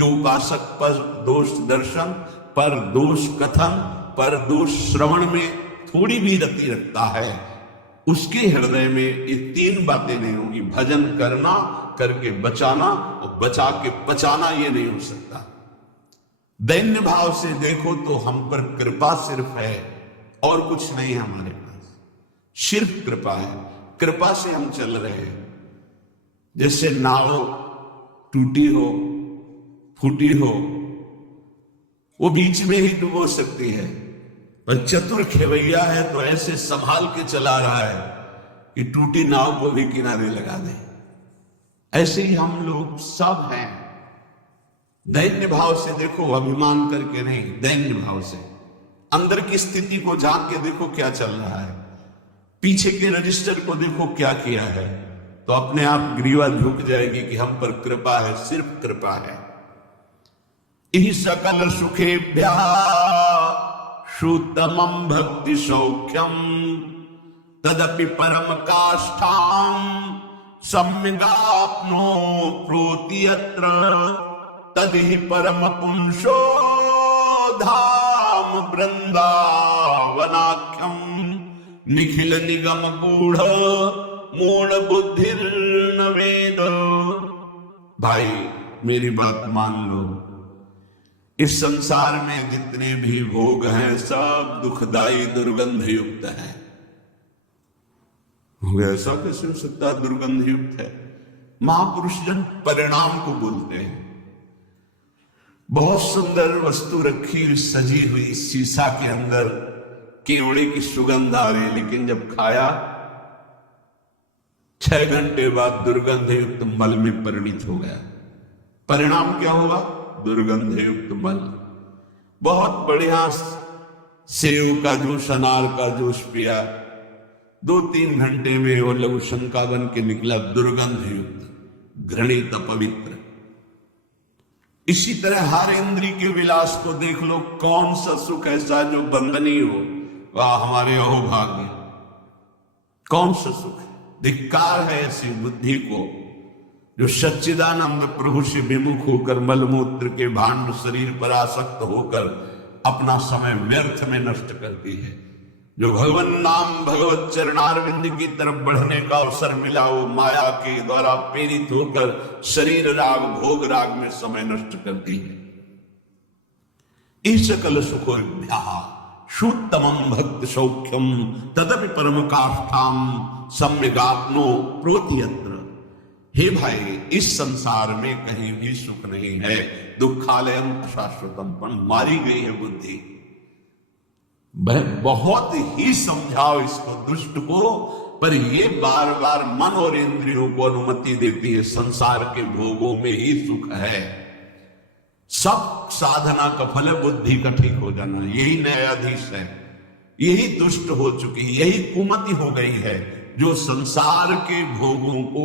जो उपासक पर दोष दर्शन, पर दोष कथन, पर दोष श्रवण में थोड़ी भी रति रखता है, उसके हृदय में ये तीन बातें नहीं होंगी। भजन करना, करके बचाना, और बचा के पचाना, ये नहीं हो सकता। दैन्य भाव से देखो तो हम पर कृपा सिर्फ है और कुछ नहीं है हमारे पास, सिर्फ कृपा है। कृपा से हम चल रहे हैं। जैसे नाव टूटी हो, फूटी हो, वो बीच में ही डुबो सकती है, पर चतुर खेवैया है तो ऐसे संभाल के चला रहा है कि टूटी नाव को भी किनारे लगा दे। ऐसे ही हम लोग सब हैं। दैन्य भाव से देखो, अभिमान करके नहीं, दैन्य भाव से अंदर की स्थिति को जान के देखो क्या चल रहा है, पीछे के रजिस्टर को देखो क्या किया है, तो अपने आप ग्रीवा झुक जाएगी कि हम पर कृपा है, सिर्फ कृपा है। इहि सकल सुखेभ्यः श्रुतमं भक्ति सौख्यम तदपि परम काष्ठाम सम्यगाप्नो प्रोति यत्र तदिहि परम पुंसो धाम वृंदावनाख्यम निखिल निगम गूढ़ मूढ़ बुद्धिर्न वेद। भाई मेरी बात मान लो, इस संसार में जितने भी भोग हैं सब दुखदाई दुर्गंध युक्त है। ऐसा कैसे हो सकता है दुर्गंध युक्त है? महापुरुष जन परिणाम को बोलते हैं। बहुत सुंदर वस्तु रखी सजी हुई शीशा के अंदर, केवड़े की सुगंध आ रही, लेकिन जब खाया 6 घंटे बाद दुर्गंध युक्त मल में परिणित हो गया। परिणाम क्या होगा? दुर्गंध युक्त मल। बहुत बढ़िया सेव का जूस, अनार का जूस पिया, 2-3 घंटे में वो लघु शंका बन के निकला दुर्गंध युक्त, घृणित, अपवित्र। इसी तरह हर इंद्रिय के विलास को देख लो, कौन सा सुख ऐसा जो बंधनीय हो? वाह हमारे अहोभाग्य! कौन सा सुख? धिक्कार है ऐसी बुद्धि को जो सच्चिदानंद प्रभु से विमुख होकर मलमूत्र के भांड शरीर पर आसक्त होकर अपना समय व्यर्थ में नष्ट करती है। जो भगवान नाम, भगवत चरणारविंद की तरफ बढ़ने का अवसर मिला, वो माया के द्वारा प्रेरित होकर शरीर राग, भोग राग में समय नष्ट करती है। इस सकल सुखोभ्यः शुद्धमं भक्ति सौख्यम तदपि परम काष्ठाम सम्यगाप्नो प्रोति यत्र। हे भाई, इस संसार में कहीं भी सुख नहीं है। दुखालयम अशाश्वतम, पण मारी गई है बुद्धि। बहुत ही समझाओ इसको, दुष्ट को, पर ये बार बार मन और इंद्रियों को अनुमति देती है संसार के भोगों में ही सुख है। सब साधना का फल है बुद्धि का ठीक हो जाना। यही न्यायाधीश है, यही दुष्ट हो चुकी, यही कुमति हो गई है जो संसार के भोगों को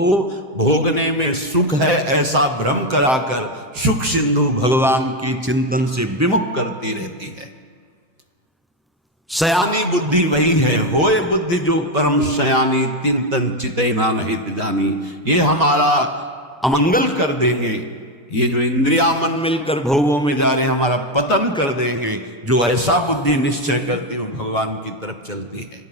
भोगने में सुख है ऐसा भ्रम कराकर सुख सिंधु भगवान के चिंतन से विमुख करती रहती है। सयानी बुद्धि वही है, होए बुद्धि जो परम सयानी, चिंतन चितना नहीं जानी। ये हमारा अमंगल कर देंगे, ये जो इंद्रिया मन मिलकर भोगों में जा रहे हैं हमारा पतन कर देंगे। जो ऐसा बुद्धि निश्चय करती हो भगवान की तरफ चलती है।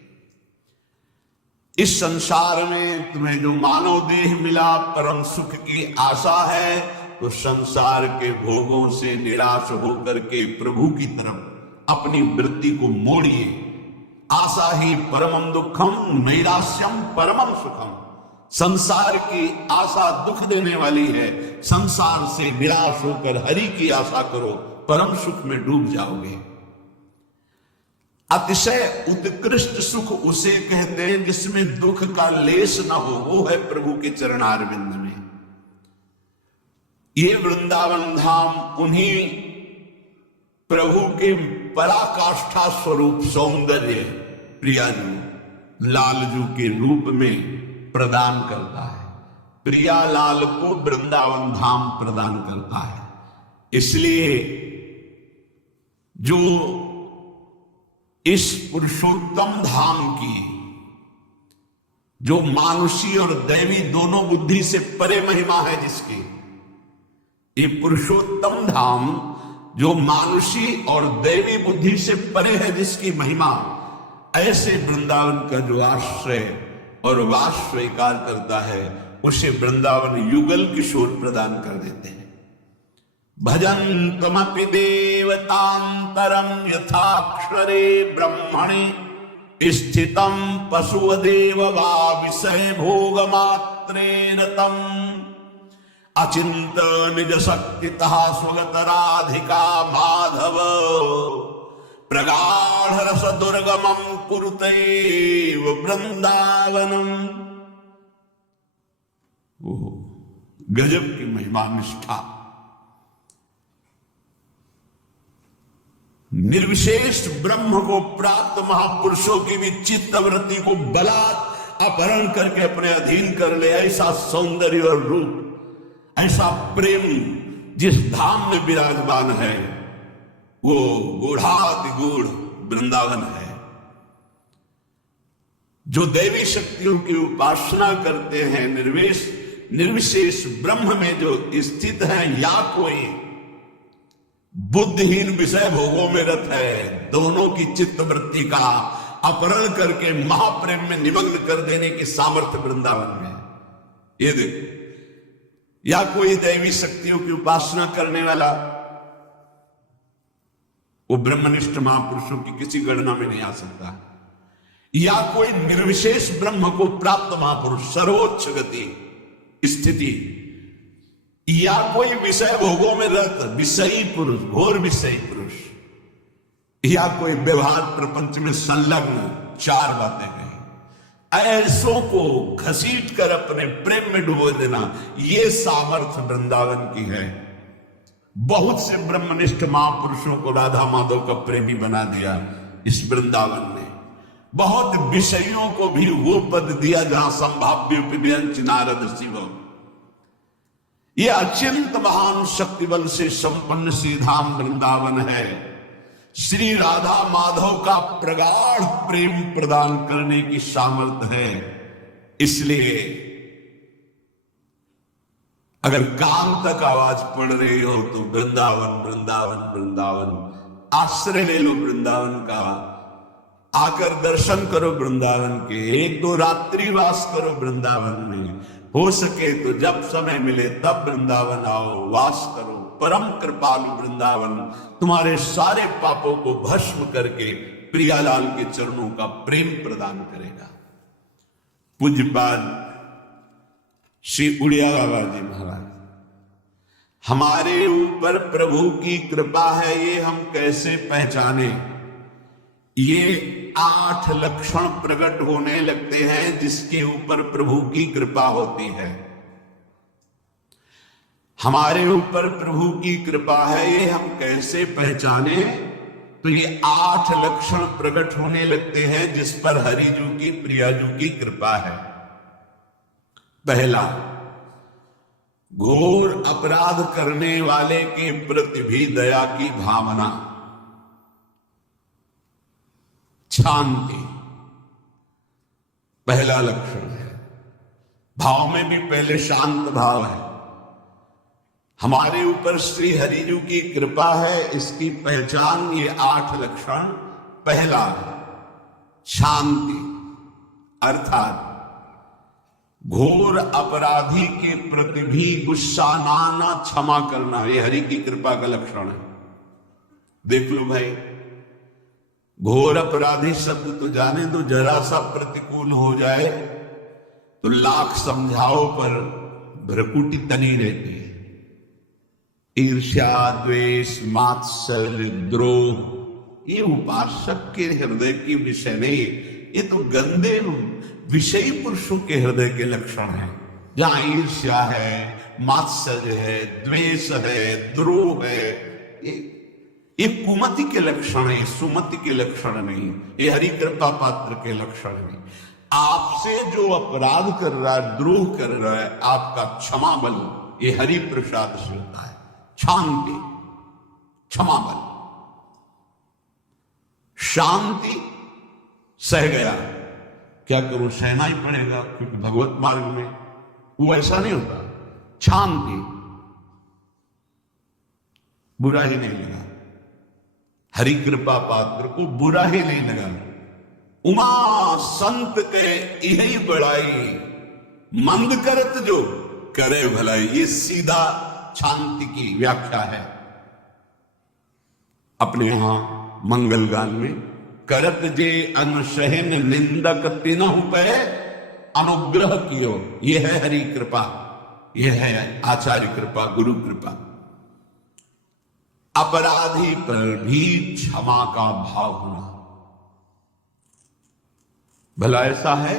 इस संसार में तुम्हें जो मानव देह मिला, परम सुख की आशा है, तो संसार के भोगों से निराश होकर के प्रभु की तरफ अपनी वृत्ति को मोड़िए। आशा ही परमम दुखम नैराश्यम परमम सुखम। संसार की आशा दुख देने वाली है। संसार से निराश होकर हरि की आशा करो, परम सुख में डूब जाओगे। अतिशय उत्कृष्ट सुख उसे कहते हैं जिसमें दुख का लेश न हो, वो है प्रभु के चरणारविंद में। ये वृंदावन धाम उन्हीं प्रभु के पराकाष्ठा स्वरूप सौंदर्य प्रियाजू लालजू के रूप में प्रदान करता है। प्रिया लाल को वृंदावन धाम प्रदान करता है। इसलिए जो इस पुरुषोत्तम धाम की, जो मानुषी और दैवी दोनों बुद्धि से परे महिमा है जिसकी, ये पुरुषोत्तम धाम जो मानुषी और दैवी बुद्धि से परे है, जिसकी महिमा, ऐसे वृंदावन का जो आश्रय और वास स्वीकार करता है, उसे वृंदावन युगल किशोर प्रदान कर देते हैं। भजन्तमपि देवतांतरं यथाक्षरे ब्रह्मणि स्थितं पशुवदेव वा विषय भोग मात्रे रतम् अचिंत निज शक्तितः स्वगत राधिका माधव प्रगाढ़ रस दुर्गमं कुरुतैव वृंदावनम। ओह, गजब की महिमा निष्ठा। निर्विशेष ब्रह्म को प्राप्त महापुरुषों की भी चित्त वृत्ति को बलात् अपहरण करके अपने अधीन कर ले, ऐसा सौंदर्य और रूप, ऐसा प्रेम जिस धाम में विराजमान है, वो गूढ़ातिगूढ़ वृंदावन है। जो दैवी शक्तियों की उपासना करते हैं, निर्विशेष ब्रह्म में जो स्थित है, या कोई बुद्धिहीन विषय भोगों में रत है, दोनों की चित्त वृत्ति का अपहरण करके महाप्रेम में निमग्न कर देने की सामर्थ्य वृंदावन में। ये देखो, या कोई दैवी शक्तियों की उपासना करने वाला, वो ब्रह्मनिष्ठ महापुरुषों की किसी गणना में नहीं आ सकता। या कोई निर्विशेष ब्रह्म को प्राप्त महापुरुष, सर्वोच्च गति स्थिति, या कोई विषय भोगों में रत विषयी पुरुष, घोर विषयी पुरुष, या कोई व्यवहार प्रपंच में संलग्न, चार बातें कही, ऐसों को घसीट कर अपने प्रेम में डुबो देना, ये सामर्थ्य वृंदावन की है। बहुत से ब्रह्मनिष्ठ महापुरुषों को राधा माधव का प्रेमी बना दिया इस वृंदावन ने। बहुत विषयों को भी वो पद दिया जहां संभाव्य नारद शिव। ये अत्यंत महान शक्ति बल से संपन्न श्री धाम वृंदावन है। श्री राधा माधव का प्रगाढ़ प्रेम प्रदान करने की सामर्थ्य है। इसलिए अगर कान तक आवाज पड़ रही हो तो वृंदावन वृंदावन वृंदावन, आश्रय ले लो वृंदावन का, आकर दर्शन करो वृंदावन के, एक दो रात्रि वास करो वृंदावन में, हो सके तो जब समय मिले तब वृंदावन आओ, वास करो। परम कृपालु वृंदावन तुम्हारे सारे पापों को भस्म करके प्रियालाल के चरणों का प्रेम प्रदान करेगा। पूज्यपाद श्री उड़िया बाबा जी महाराज, हमारे ऊपर प्रभु की कृपा है, ये हम कैसे पहचाने? ये 8 लक्षण प्रकट होने लगते हैं जिसके ऊपर प्रभु की कृपा होती है। हमारे ऊपर प्रभु की कृपा है, ये हम कैसे पहचाने? तो ये 8 लक्षण प्रकट होने लगते हैं जिस पर हरिजू की, प्रियाजू की कृपा है। पहला, घोर अपराध करने वाले के प्रति भी दया की भावना, शांति पहला लक्षण है। भाव में भी पहले शांत भाव है। हमारे ऊपर श्री हरिजू की कृपा है, इसकी पहचान ये 8 लक्षण। पहला, शांति, अर्थात घोर अपराधी के प्रति भी गुस्सा ना आना, क्षमा करना, ये हरि की कृपा का लक्षण है। देख लो भाई, घोर अपराधी शब्द तो जाने दो, जरा सा प्रतिकूल हो जाए तो लाख समझाओ पर भ्रकुटी तनी रहती है। ईर्ष्या, द्वेष, मात्सर्य, द्रोह, ये उपासक के हृदय की विषय नहीं, ये तो गंदे विषयी पुरुषों के हृदय के लक्षण हैं। जहां ईर्ष्या है, मात्सर्य है, द्वेष है, द्रोह है, ये कुमति के लक्षण है, सुमति के लक्षण नहीं, ये हरि कृपा पात्र के लक्षण नहीं। आपसे जो अपराध कर रहा है, द्रोह कर रहा है, आपका क्षमा बल, ये हरि प्रसाद से होता है। शांति, क्षमा बल, शांति, सह गया, क्या करूं, सहना ही पड़ेगा क्योंकि भगवत मार्ग में वो ऐसा नहीं होता। शांति, बुरा ही नहीं लगा, हरि कृपा पात्र को बुरा ही नहीं लगा। उमा संत के यही बड़ाई, मंद करत जो करे भलाई, ये सीधा शांति की व्याख्या है। अपने यहां मंगल गान में करत जे अनुसहन निंदक तिनहु पे अनुग्रह कियो, यह है हरि कृपा, यह है आचार्य कृपा, गुरु कृपा। अपराधी पर भी क्षमा का भाव होना, भला ऐसा है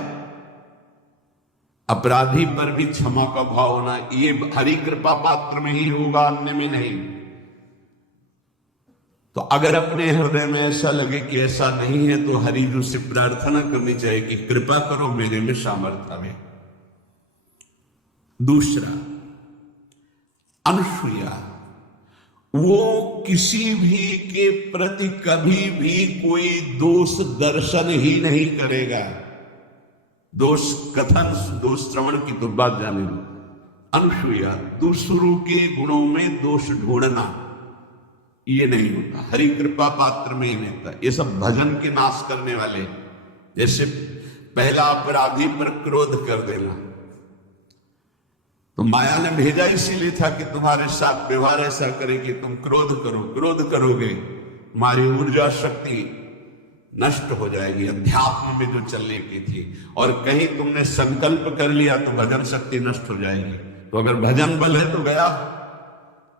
अपराधी पर भी क्षमा का भाव होना, ये हरि कृपा पात्र में ही होगा, अन्य में नहीं। तो अगर अपने हृदय में ऐसा लगे कि ऐसा नहीं है, तो हरि जी से प्रार्थना करनी चाहिए कि कृपा करो मेरे में सामर्थ्य में। दूसरा, अनुसूया, वो किसी भी के प्रति कभी भी कोई दोष दर्शन ही नहीं करेगा। दोष कथन, दोष श्रवण की तो बात जाने लो। अनुसूया, दूसरों के गुणों में दोष ढूंढना ये नहीं होता, हरि कृपा पात्र में ही नहीं होता। ये सब भजन के नाश करने वाले, जैसे पहला अपराधी पर क्रोध कर देना, तो माया ने भेजा इसीलिए था कि तुम्हारे साथ व्यवहार ऐसा करे कि तुम क्रोध करो, क्रोध करोगे तुम्हारी ऊर्जा शक्ति नष्ट हो जाएगी, अध्यात्म में जो चलने की थी। और कहीं तुमने संकल्प कर लिया तो भजन शक्ति नष्ट हो जाएगी। तो अगर भजन बल है तो गया,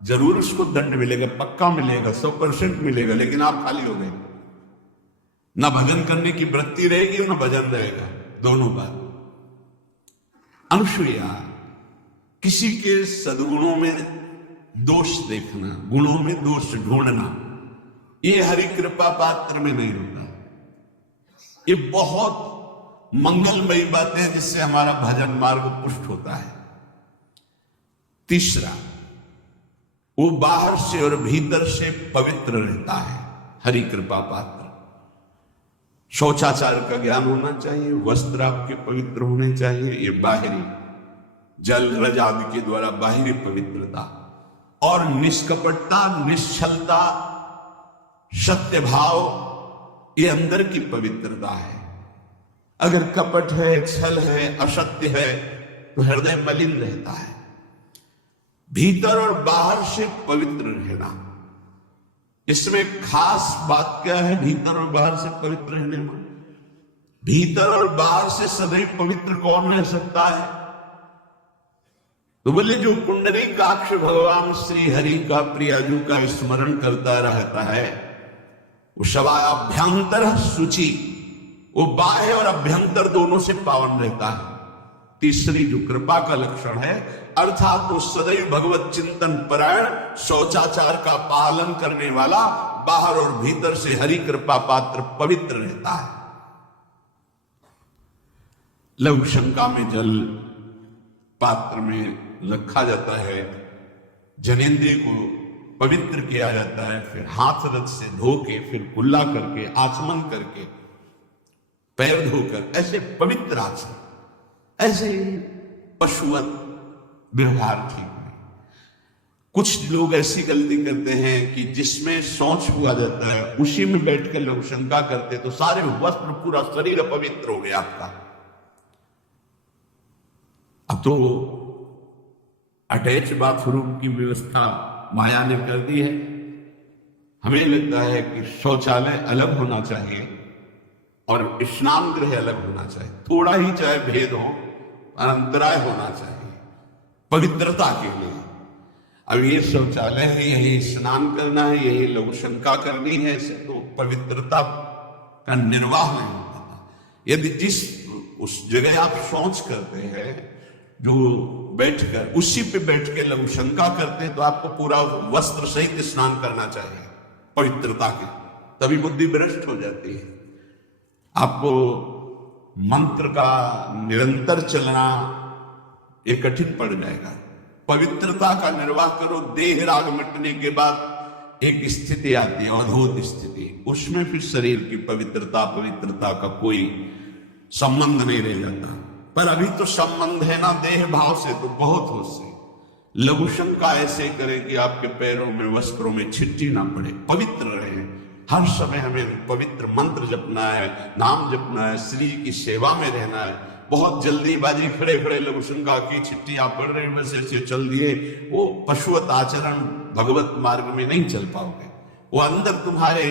जरूर उसको दंड मिलेगा, पक्का मिलेगा, 100% मिलेगा, लेकिन आप खाली हो गए। ना भजन करने की वृत्ति रहेगी, ना भजन रहेगा, दोनों बात। अनुसूया, किसी के सद्गुणों में दोष देखना, गुणों में दोष ढूंढना, ये हरि कृपा पात्र में नहीं होता। ये बहुत मंगलमयी बातें हैं जिससे हमारा भजन मार्ग पुष्ट होता है। तीसरा, वो बाहर से और भीतर से पवित्र रहता है, हरि कृपा पात्र। शौचाचार का ज्ञान होना चाहिए, वस्त्र आपके पवित्र होने चाहिए, ये बाहरी जल रज आदि के द्वारा बाहरी पवित्रता, और निष्कपटता, निश्चलता, सत्य भाव, ये अंदर की पवित्रता है। अगर कपट है, छल है, असत्य है, तो हृदय मलिन रहता है। भीतर और बाहर से पवित्र रहना, इसमें खास बात क्या है? भीतर और बाहर से पवित्र रहने में, भीतर और बाहर से सदैव पवित्र कौन रह सकता है? तो बोले जो पुंडरीकाक्ष भगवान श्री हरि का, प्रियाजू का स्मरण करता रहता है, वो शवाभ्यंतर शुचि, वो बाह्य और अभ्यंतर दोनों से पावन रहता है। तीसरी जो कृपा का लक्षण है, अर्थात वो सदैव भगवत चिंतन परायण, शौचाचार का पालन करने वाला, बाहर और भीतर से हरि कृपा पात्र पवित्र रहता है। लघु शंका में जल पात्र में रखा जाता है, जनेंद्रिय को पवित्र किया जाता है, फिर हाथ रथ से धो के, फिर कुल्ला करके, आचमन करके, पैर धोकर, ऐसे पवित्र आचरण, ऐसे पशुवत व्यवहार ठीक नहीं। कुछ लोग ऐसी गलती करते हैं कि जिसमें शौच हुआ जाता है उसी में बैठकर लोग शंका करते, तो सारे वस्त्र, पूरा शरीर अपवित्र हो गया आपका। अब तो अटैच बाथरूम की व्यवस्था माया ने कर दी है। हमें लगता है कि शौचालय अलग होना चाहिए और स्नान गृह अलग होना चाहिए, थोड़ा ही चाहे भेद हो, अंतराय होना चाहिए पवित्रता के लिए। अब ये शौचालय है, यही स्नान करना है, यही लोग शंका करनी है, इससे तो पवित्रता का निर्वाह नहीं होता। यदि जिस उस जगह आप शौच करते हैं, जो बैठकर उसी पे बैठ के लोग शंका करते हैं, तो आपको पूरा वस्त्र सहित स्नान करना चाहिए पवित्रता के, तभी बुद्धि भ्रष्ट हो जाती है। आपको मंत्र का निरंतर चलना ये कठिन पड़ जाएगा। पवित्रता का निर्वाह करो। देह राग मिटने के बाद एक स्थिति आती है, अद्भुत स्थिति, उसमें फिर शरीर की पवित्रता का कोई संबंध नहीं रह जाता। पर अभी तो संबंध है ना देह भाव से, तो बहुत हो से, लघुशं का ऐसे करें कि आपके पैरों में वस्त्रों में छिट्टी ना पड़े, पवित्र रहे। हर समय हमें पवित्र मंत्र जपना है, नाम जपना है, श्री की सेवा में रहना है। बहुत जल्दीबाजी खड़े खड़े लघुशंका की छिट्टी आप पढ़ रहे हैं वैसे ऐसे चल दिए, वो पशुवत आचरण भगवत मार्ग में नहीं चल पाओगे। वो अंदर तुम्हारे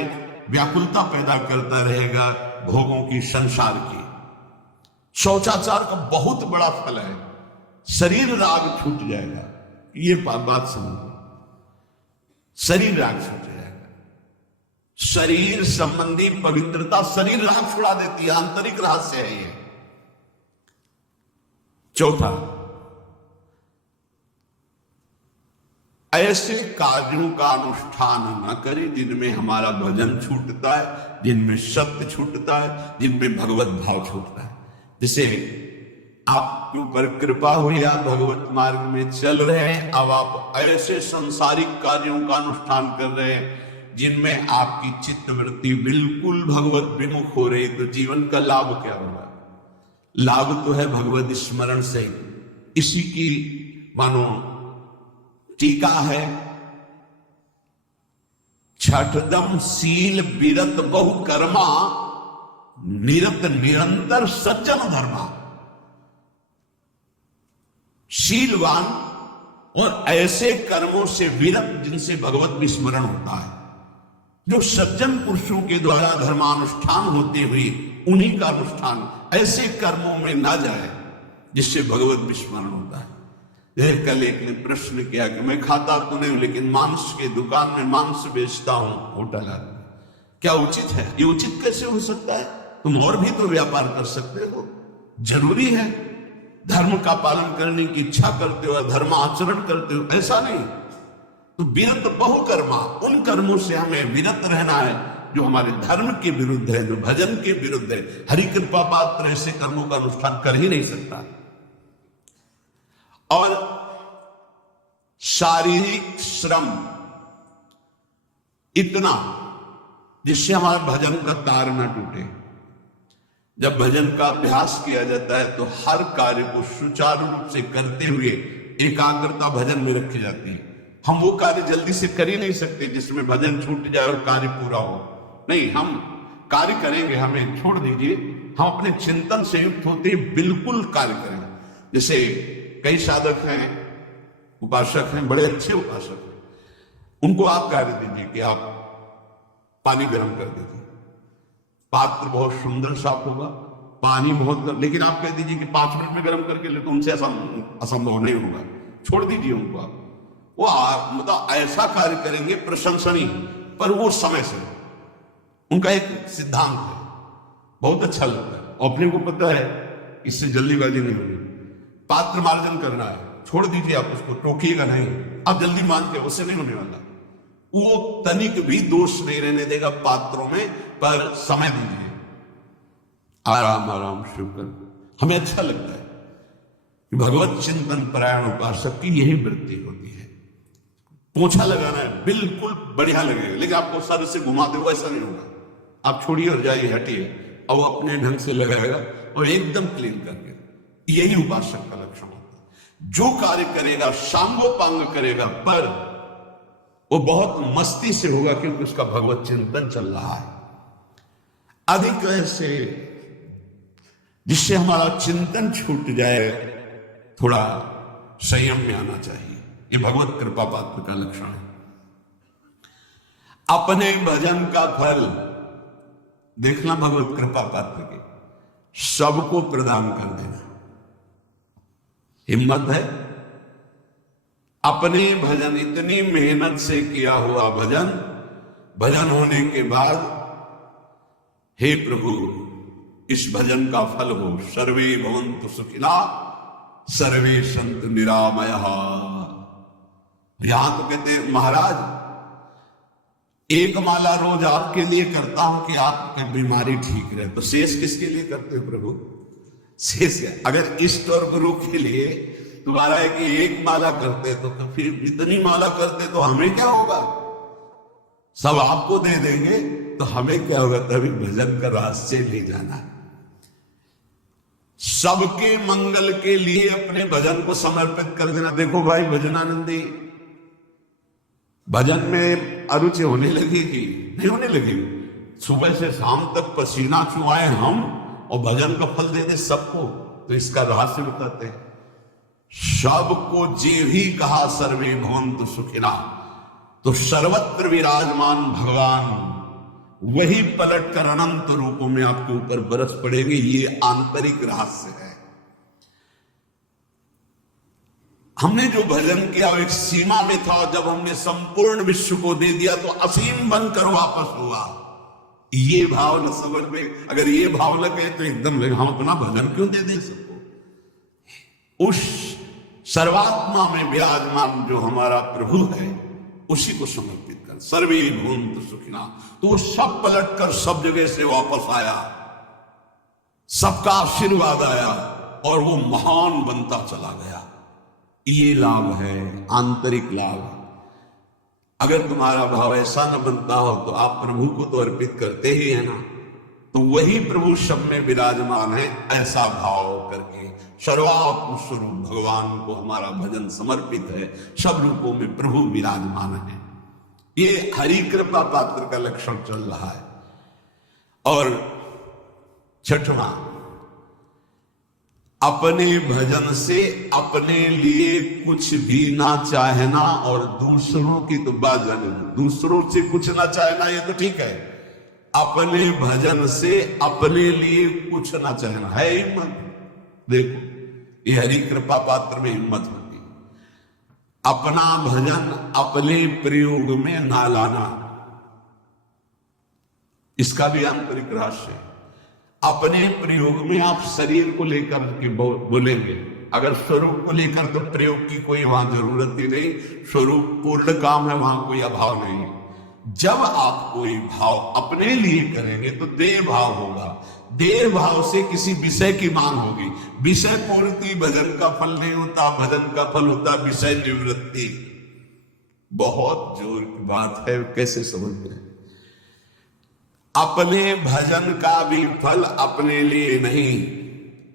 व्याकुलता पैदा करता रहेगा भोगों की, संसार की। शौचाचार का बहुत बड़ा फल है, शरीर राग छूट जाएगा। ये बात समझो, शरीर राग छूट जाएगा। शरीर संबंधी पवित्रता शरीर राग छुड़ा देती है, आंतरिक रहस्य है ये। चौथा, ऐसे कार्यों का अनुष्ठान न करें जिनमें हमारा भजन छूटता है, जिनमें सत्य छूटता है, जिनमें भगवत भाव छूटता है। जैसे आपके ऊपर कृपा हुई, आप भगवत मार्ग में चल रहे हैं, अब आप ऐसे सांसारिक कार्यों का अनुष्ठान कर रहे हैं जिनमें आपकी चित्तवृत्ति बिल्कुल भगवत विमुख हो रही, तो जीवन का लाभ क्या होगा? लाभ तो है भगवत स्मरण से। इसी की मानो टीका है, छठदम शील विरत बहु कर्मा, निरत निरंतर सज्जन धर्मा। शीलवान और ऐसे कर्मों से विरत जिनसे भगवत विस्मरण होता है, जो सज्जन पुरुषों के द्वारा धर्मानुष्ठान होते हुए उन्हीं का अनुष्ठान, ऐसे कर्मों में ना जाए जिससे भगवत विस्मरण होता है। कल एक ने प्रश्न किया कि मैं खाता तो नहीं हूं लेकिन मांस के दुकान में मांस बेचता हूं, होटल है, क्या उचित है? ये उचित कैसे हो सकता है? तुम और भी तो व्यापार कर सकते हो। जरूरी है धर्म का पालन करने की इच्छा करते हो, धर्म आचरण करते हो, ऐसा नहीं। तो विरत बहुकर्मा, उन कर्मों से हमें विरत रहना है जो हमारे धर्म के विरुद्ध है, जो भजन के विरुद्ध है। हरि कृपा पात्र ऐसे कर्मों का अनुष्ठान कर ही नहीं सकता। और शारीरिक श्रम इतना जिससे हमारे भजन का तार ना टूटे। जब भजन का अभ्यास किया जाता है तो हर कार्य को सुचारू रूप से करते हुए एकाग्रता भजन में रखी जाती है। हम वो कार्य जल्दी से कर ही नहीं सकते जिसमें भजन छूट जाए और कार्य पूरा हो। नहीं, हम कार्य करेंगे, हमें छोड़ दीजिए, हम अपने चिंतन से युक्त होते बिल्कुल कार्य करेंगे। जैसे कई साधक हैं, उपासक हैं, बड़े अच्छे उपासक हैं, उनको आप कार्य दीजिए कि आप पानी गर्म कर दीजिए, पात्र बहुत सुंदर साफ होगा, पानी बहुत गर्म, लेकिन आप कह दीजिए कि 5 मिनट में गर्म करके ले, तो उनसे असंभव नहीं होगा, छोड़ दीजिए उनको। आप वो मतलब ऐसा कार्य करेंगे प्रशंसनीय, पर वो समय से। उनका एक सिद्धांत है, बहुत अच्छा लगता है, अपने को पता है इससे जल्दीबाजी नहीं होगी। पात्र मार्जन करना है, छोड़ दीजिए, आप उसको टोकिएगा नहीं, आप जल्दी मान के, उससे नहीं होने वाला। वो तनिक भी दोष नहीं रहने देगा पात्रों में, पर समय दीजिए, आराम आराम शुरू कर। हमें अच्छा लगता है कि भगवत चिंतन परायण उपासक की यही वृत्ति होती है। पोछा लगाना है, बिल्कुल बढ़िया लगेगा, लेकिन आपको सर से घुमा दे वैसा नहीं होगा। आप छोड़िए और जाइए, हटिए, और अपने ढंग से लगाएगा और एकदम क्लीन करके। यही उपासक का लक्षण होता है। जो कार्य करेगा सांगोपांग करेगा, पर वो बहुत मस्ती से होगा क्योंकि उसका भगवत चिंतन चल रहा है। अधिक ऐसे जिससे हमारा चिंतन छूट जाए, थोड़ा संयम में आना चाहिए। ये भगवत कृपा पात्र का लक्षण है। अपने भजन का फल देखना भगवत कृपा पात्र के, सबको प्रदान कर देना। हिम्मत है? अपने भजन, इतनी मेहनत से किया हुआ भजन, भजन होने के बाद, हे प्रभु इस भजन का फल हो, सर्वे भवन्तु सुखिना सर्वे सन्तु निरामयः। यहां तो कहते हैं महाराज एक माला रोज आपके लिए करता हूं कि आपकी बीमारी ठीक रहे, तो शेष किसके लिए करते हो प्रभु? शेष अगर इष्ट और गुरु के लिए तुम्हारा है कि एक माला करते तो फिर इतनी माला करते तो हमें क्या होगा? सब आपको दे देंगे तो हमें क्या होगा? तभी भजन का रास्ते ले जाना। सबके मंगल के लिए अपने भजन को समर्पित कर देना। देखो भाई भजनानंदी, भजन में अरुचि होने लगेगी, नहीं होने लगेगी? सुबह से शाम तक पसीना चुआए हम और भजन का फल दे दे सबको, तो इसका रहस्य बताते हैं। सबको जीव ही कहा सर्वे भवन्तु सुखिना, तो सर्वत्र विराजमान भगवान वही पलट कर अनंत रूपों में आपके ऊपर बरस पड़ेंगे। ये आंतरिक रहस्य है। हमने जो भजन किया एक सीमा में था, जब हमने संपूर्ण विश्व को दे दिया तो असीम बनकर वापस हुआ। ये भाव न समझ में, अगर ये भाव लगे तो एकदम लगे हम अपना भजन क्यों दे दें सबको। उस सर्वात्मा में विराजमान जो हमारा प्रभु है उसी को समर्पित कर। सर्वे भवन्तु सुखिना, तो वो सब पलट कर सब जगह से वापस आया, सबका आशीर्वाद आया और वो महान बनता चला गया। ये लाभ है, आंतरिक लाभ। अगर तुम्हारा भाव ऐसा न बनता हो तो आप प्रभु को तो अर्पित करते ही है ना, तो वही प्रभु सब में विराजमान है। ऐसा भाव करके सर्वात्म स्वरूप भगवान को हमारा भजन समर्पित है। सब रूपों में प्रभु विराजमान है। ये हरि कृपा पात्र का लक्षण चल रहा है। और छठवां, अपने भजन से अपने लिए कुछ भी ना चाहना और दूसरों की तो बात जाने दो। दूसरों से कुछ ना चाहना ये तो ठीक है, अपने भजन से अपने लिए कुछ ना चाहना है हिम्मत। देखो ये हरि कृपा पात्र में हिम्मत होती। अपना भजन अपने प्रयोग में ना लाना, इसका भी आंतरिक रहस्य है। अपने प्रयोग में आप शरीर को लेकर के बोलेंगे, अगर स्वरूप को लेकर तो प्रयोग की कोई वहां जरूरत ही नहीं। स्वरूप पूर्ण काम है, वहां कोई अभाव नहीं। जब आप कोई भाव अपने लिए करेंगे तो देह भाव होगा। देह भाव से किसी विषय की मांग होगी। विषय पूर्ति भजन का फल नहीं होता, भजन का फल होता विषय निवृत्ति। बहुत जोर की बात है, कैसे समझते हैं? अपने भजन का भी फल अपने लिए नहीं,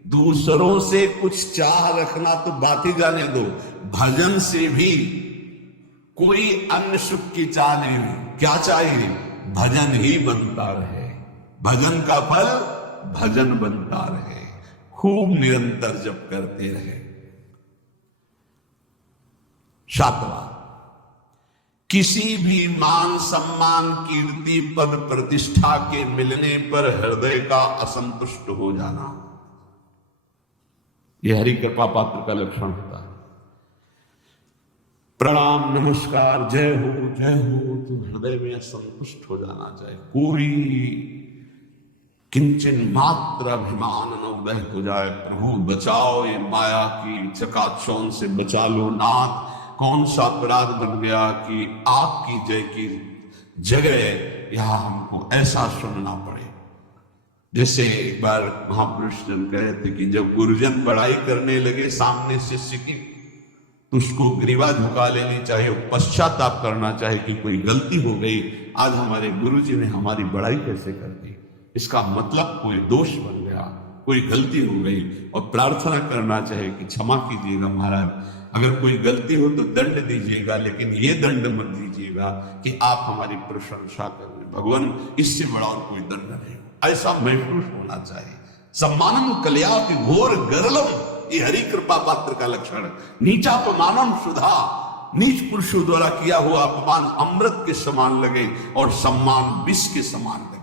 दूसरों से कुछ चाह रखना तो बात ही जाने दो। भजन से भी कोई अन्य सुख की चाह नहीं। क्या चाहिए? भजन ही बनता रहे, भजन का फल भजन बनता रहे, खूब निरंतर जप करते रहे। सातवां, किसी भी मान सम्मान कीर्ति पद प्रतिष्ठा के मिलने पर हृदय का असंतुष्ट हो जाना, यह हरि कृपा पात्र का लक्षण होता है। प्रणाम नमस्कार जय हो तो हृदय में असंतुष्ट हो जाना चाहिए। कोई किंचन मात्र अभिमान न उदय हो जाए। प्रभु बचाओ, ये माया की चकाचौंध से बचा लो नाथ। कौन सा अपराध बन गया कि आपकी जय की जगह यहां हमको ऐसा सुनना पड़े। जैसे एक बार महापुरुष जन कहे थे कि जब गुरुजन बड़ाई करने लगे सामने शिष्य की, तो उसको ग्रीवा झुका लेनी चाहिए, पश्चाताप करना चाहिए कि कोई गलती हो गई, आज हमारे गुरुजी ने हमारी बड़ाई कैसे कर दी। इसका मतलब कोई दोष बन गया, कोई गलती हो गई, और प्रार्थना करना चाहिए कि क्षमा कीजिएगा महाराज, अगर कोई गलती हो तो दंड दीजिएगा, लेकिन ये दंड मत दीजिएगा कि आप हमारी प्रशंसा करें। भगवान इससे बड़ा और कोई दंड नहीं, ऐसा महसूस होना चाहिए। सम्मानम कल्याति घोर गरलम, ये हरि कृपा पात्र का लक्षण है। नीचापमानम सुधा, नीच पुरुषों द्वारा किया हुआ अपमान अमृत के समान लगे और सम्मान विष के समान लगे।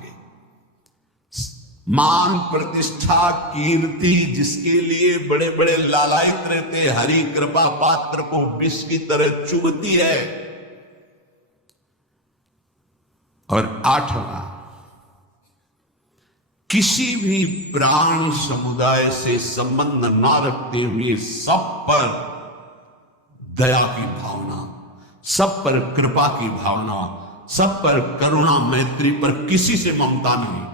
मान प्रतिष्ठा कीर्ति जिसके लिए बड़े बड़े लालायित रहते, हरि कृपा पात्र को विष की तरह चुभती है। और आठवां, किसी भी प्राणी समुदाय से संबंध ना रखते हुए सब पर दया की भावना, सब पर कृपा की भावना, सब पर करुणा मैत्री पर किसी से ममता नहीं।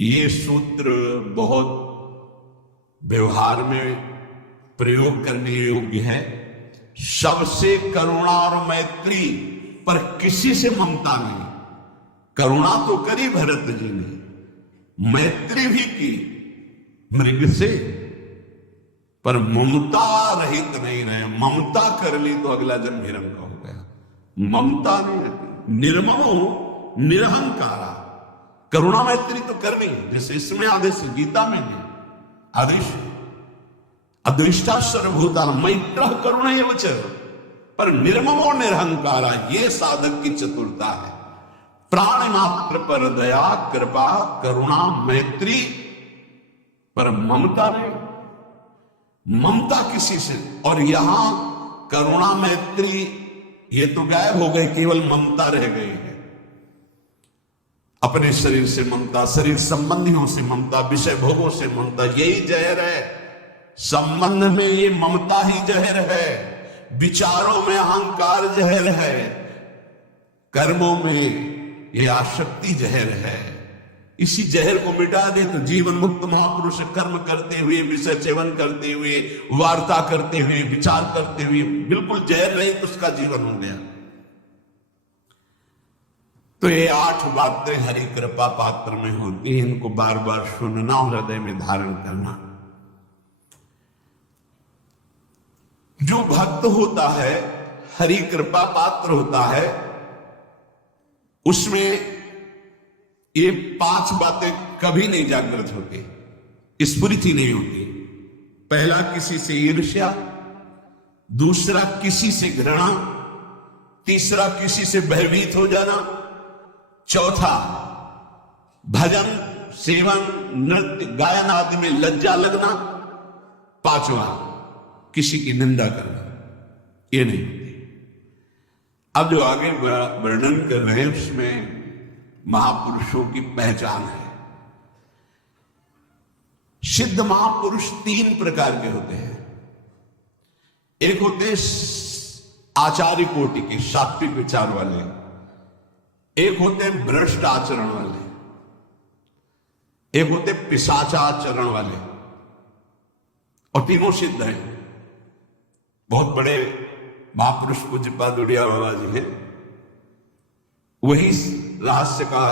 ये सूत्र बहुत व्यवहार में प्रयोग करने योग्य है। सबसे करुणा और मैत्री पर किसी से ममता नहीं। करुणा तो करी भरत जी ने, मैत्री भी की, मृग से, पर ममता रहित नहीं रहे। ममता कर ली तो अगला जन्म हिरण का हो गया। ममता नहीं रहती। निर्ममो निरहंकारा, करुणा मैत्री तो करनी, जैसे इसमें आदेश, गीता में भी आदेश है, अद्वेष्टा सर्वभूता मैत्र करुणा एव च, पर निर्ममो निरहंकारा, ये साधक की चतुरता है। प्राण मात्र पर दया, कृपा, करुणा, मैत्री, पर ममता नहीं। ममता किसी से, और यहां करुणा मैत्री ये तो गायब हो गए, केवल ममता रह गई है। अपने शरीर से ममता, शरीर संबंधियों से ममता, विषय भोगों से ममता, यही जहर है। संबंध में ये ममता ही जहर है, विचारों में अहंकार जहर है, कर्मों में ये आसक्ति जहर है। इसी जहर को मिटा दे तो जीवन मुक्त महापुरुष कर्म करते हुए, विषय सेवन करते हुए, वार्ता करते हुए, विचार करते हुए, बिल्कुल जहर रहित उसका जीवन हो गया। तो ये 8 बातें हरि कृपा पात्र में होती हैं, इनको बार बार सुनना और हृदय में धारण करना। जो भक्त होता है, हरि कृपा पात्र होता है, उसमें ये 5 बातें कभी नहीं जागृत होती, स्फुरित ही नहीं होती। पहला, किसी से ईर्ष्या, दूसरा किसी से घृणा, तीसरा किसी से भयभीत हो जाना, चौथा भजन, सेवन, नृत्य, गायन आदि में लज्जा लगना, पांचवा किसी की निंदा करना, ये नहीं होती। अब जो आगे वर्णन कर रहे हैं उसमें महापुरुषों की पहचान है। सिद्ध महापुरुष 3 प्रकार के होते हैं। एक होते आचार्य कोटि के, सात्विक विचार वाले, एक होते भ्रष्ट आचरण वाले, एक होते पिशाचाचरण वाले, और तीनों सिद्ध हैं। बहुत बड़े महापुरुष पूज्यपाद उड़िया बाबा जी हैं, वही रहस्य का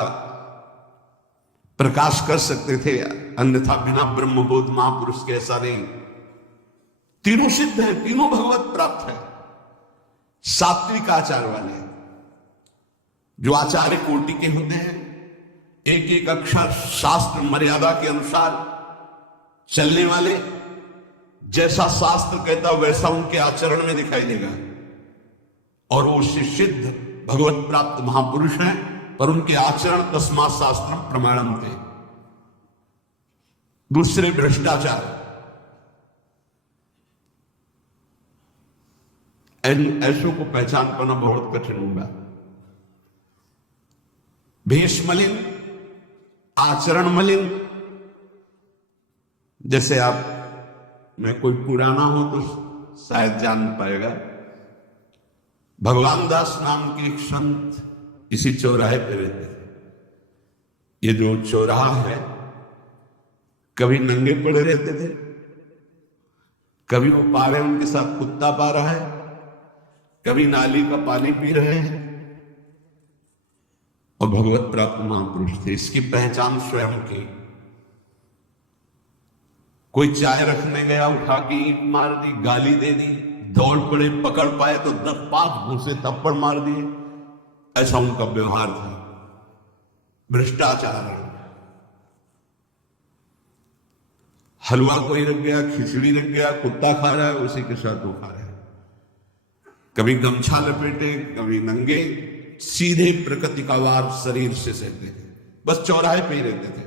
प्रकाश कर सकते थे, अन्यथा बिना ब्रह्मबोध महापुरुष के ऐसा नहीं। तीनों सिद्ध है, तीनों भगवत प्राप्त है। सात्विक आचार वाले, जो आचार्य कोटि के होते हैं, एक एक अक्षर शास्त्र मर्यादा के अनुसार चलने वाले, जैसा शास्त्र कहता वैसा उनके आचरण में दिखाई देगा, और वो सिद्ध भगवत प्राप्त महापुरुष हैं, पर उनके आचरण तस्मात् शास्त्रम प्रमाणम थे। दूसरे भ्रष्टाचार, ऐसों को पहचान पाना बहुत कठिन होगा। भेष मलिन, आचरण मलिन, जैसे आप में कोई पुराना हो तो शायद जान पाएगा। भगवान दास नाम के एक संत इसी चौराहे पे रहते थे। ये जो चौराहा है, कभी नंगे पड़े रहते थे, कभी वो पा रहे उनके साथ कुत्ता पा रहा है, कभी नाली का पानी पी रहे हैं, और भगवत प्राप्त महापुरुष थे। इसकी पहचान स्वयं की। कोई चाय रखने गया, उठा के ईंट मार दी, गाली दे दी, दौड़ पड़े, पकड़ पाए तो 10-5 घूंसे थप्पड़ मार दिए, ऐसा उनका व्यवहार था। भ्रष्टाचार, हलवा कोई रख गया, खिचड़ी रख गया, कुत्ता खा रहा है, उसी के साथ वो खा रहा है। कभी गमछा लपेटे, कभी नंगे, सीधे प्रकृति का वार शरीर से सहते थे, बस चौराहे पे ही रहते थे।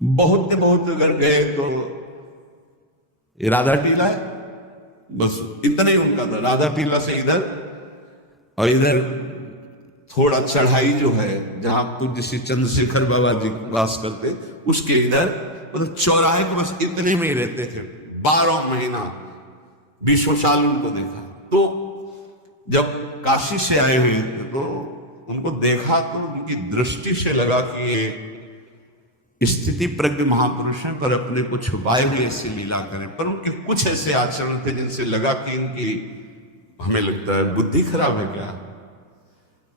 बहुत अगर गए तो ये राधा टीला है, बस इतना ही उनका था। राधा टीला से इधर, और इधर थोड़ा चढ़ाई जो है जहां पूज्य श्री चंद्रशेखर बाबा जी वास करते, उसके इधर मतलब चौराहे के बस इतने में ही रहते थे। 12 महीना 20 साल उनको देखा। तो जब काशी से आए हुए थे तो उनको देखा तो उनकी दृष्टि से लगा कि ये स्थिति प्रज्ञ महापुरुष हैं, पर अपने को छुपाए हुए ऐसी लीला करें। पर उनके कुछ ऐसे आचरण थे जिनसे लगा कि इनकी, हमें लगता है, बुद्धि खराब है क्या,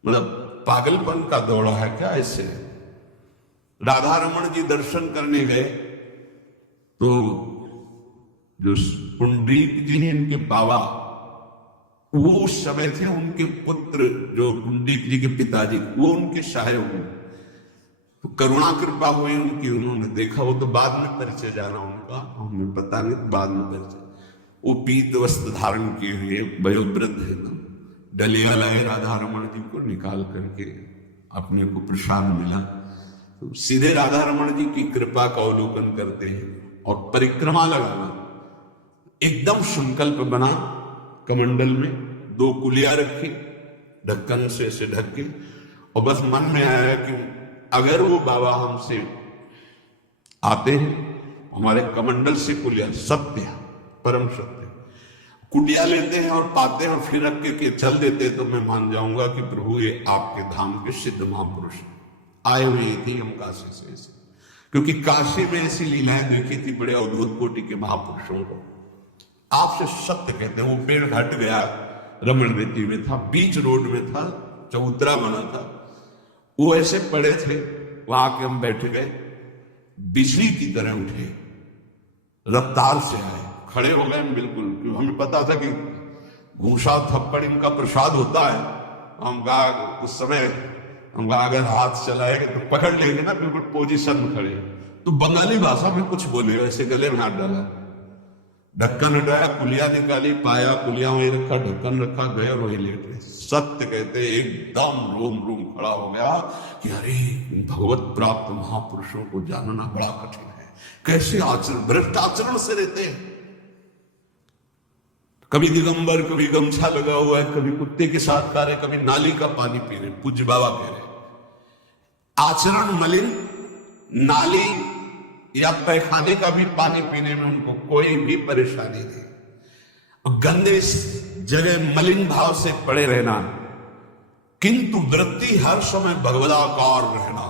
मतलब पागलपन का दौड़ा है क्या ऐसे। राधा रमन जी दर्शन करने गए तो जो पुंडरीक जी हैं इनके बाबा, वो उस समय थे, उनके पुत्र जो पुंडरीक जी के पिताजी, वो उनके सहायक हुए। तो करुणा कृपा हुई उनकी, उन्होंने देखा। वो तो बाद में परिचय जाना उनका, हमें पता नहीं, बाद में परिचय। वो पीत वस्त्र धारण किए हुए वयोवृद्ध है ना, डलिया लाए राधा रमन जी को, निकाल करके अपने को प्रसाद मिला। तो सीधे राधा रमन जी की कृपा का अवलोकन करते हैं और परिक्रमा लगाना एकदम संकल्प बना। कमंडल में 2 कुलिया रखी, ढक्कन से ऐसे ढक के, और बस मन में आया कि अगर वो बाबा हमसे आते हैं, हमारे कमंडल से कुलिया, सत्य परम सत्य, कुलिया लेते हैं और पाते हैं और फिर रख के चल देते हैं, तो मैं मान जाऊंगा कि प्रभु ये आपके धाम के सिद्ध महापुरुष आए हुए थे हम काशी से ऐसे। क्योंकि काशी में ऐसी लीलाएं देखी थी बड़े अद्भुत कोटि के महापुरुषों को। आपसे सत्य कहते हैं, वो पेड़ हट गया, रमण रेती में था, बीच रोड में था, चबूतरा बना था, वो ऐसे पड़े थे, वहां के हम बैठ गए, बिजली की तरह उठे, रफ्तार से आए, खड़े हो गए बिल्कुल। क्यों, हमें पता था कि घूसा थप्पड़ इनका प्रसाद होता है। हम कहा उस समय, हम कहा अगर हाथ चलाएंगे तो पकड़ लेंगे ना, बिल्कुल पोजीशन में खड़े। तो बंगाली भाषा में कुछ बोले, ऐसे गले में हाथ डाला, ढक्कन हटाया, कुलिया निकाली, पाया कुलिया वहीं रखा, ढक्कन रखा, गए और वहीं लेटे। सत्य कहते एकदम रोम रोम खड़ा हो गया कि अरे भगवत प्राप्त महापुरुषों को जानना बड़ा कठिन है, कैसे आचरण, भ्रष्ट आचरण से रहते हैं। कभी दिगंबर, कभी गमछा लगा हुआ है, कभी कुत्ते के साथ खा रहे, कभी नाली का पानी पी रहे। पूज्य बाबा कह रहे आचरण मलिन, नाली या पैखाने का भी पानी पीने में उनको कोई भी परेशानी नहीं। गंदे जगह मलिन भाव से पड़े रहना, किंतु वृत्ति हर समय भगवदाकार रहना,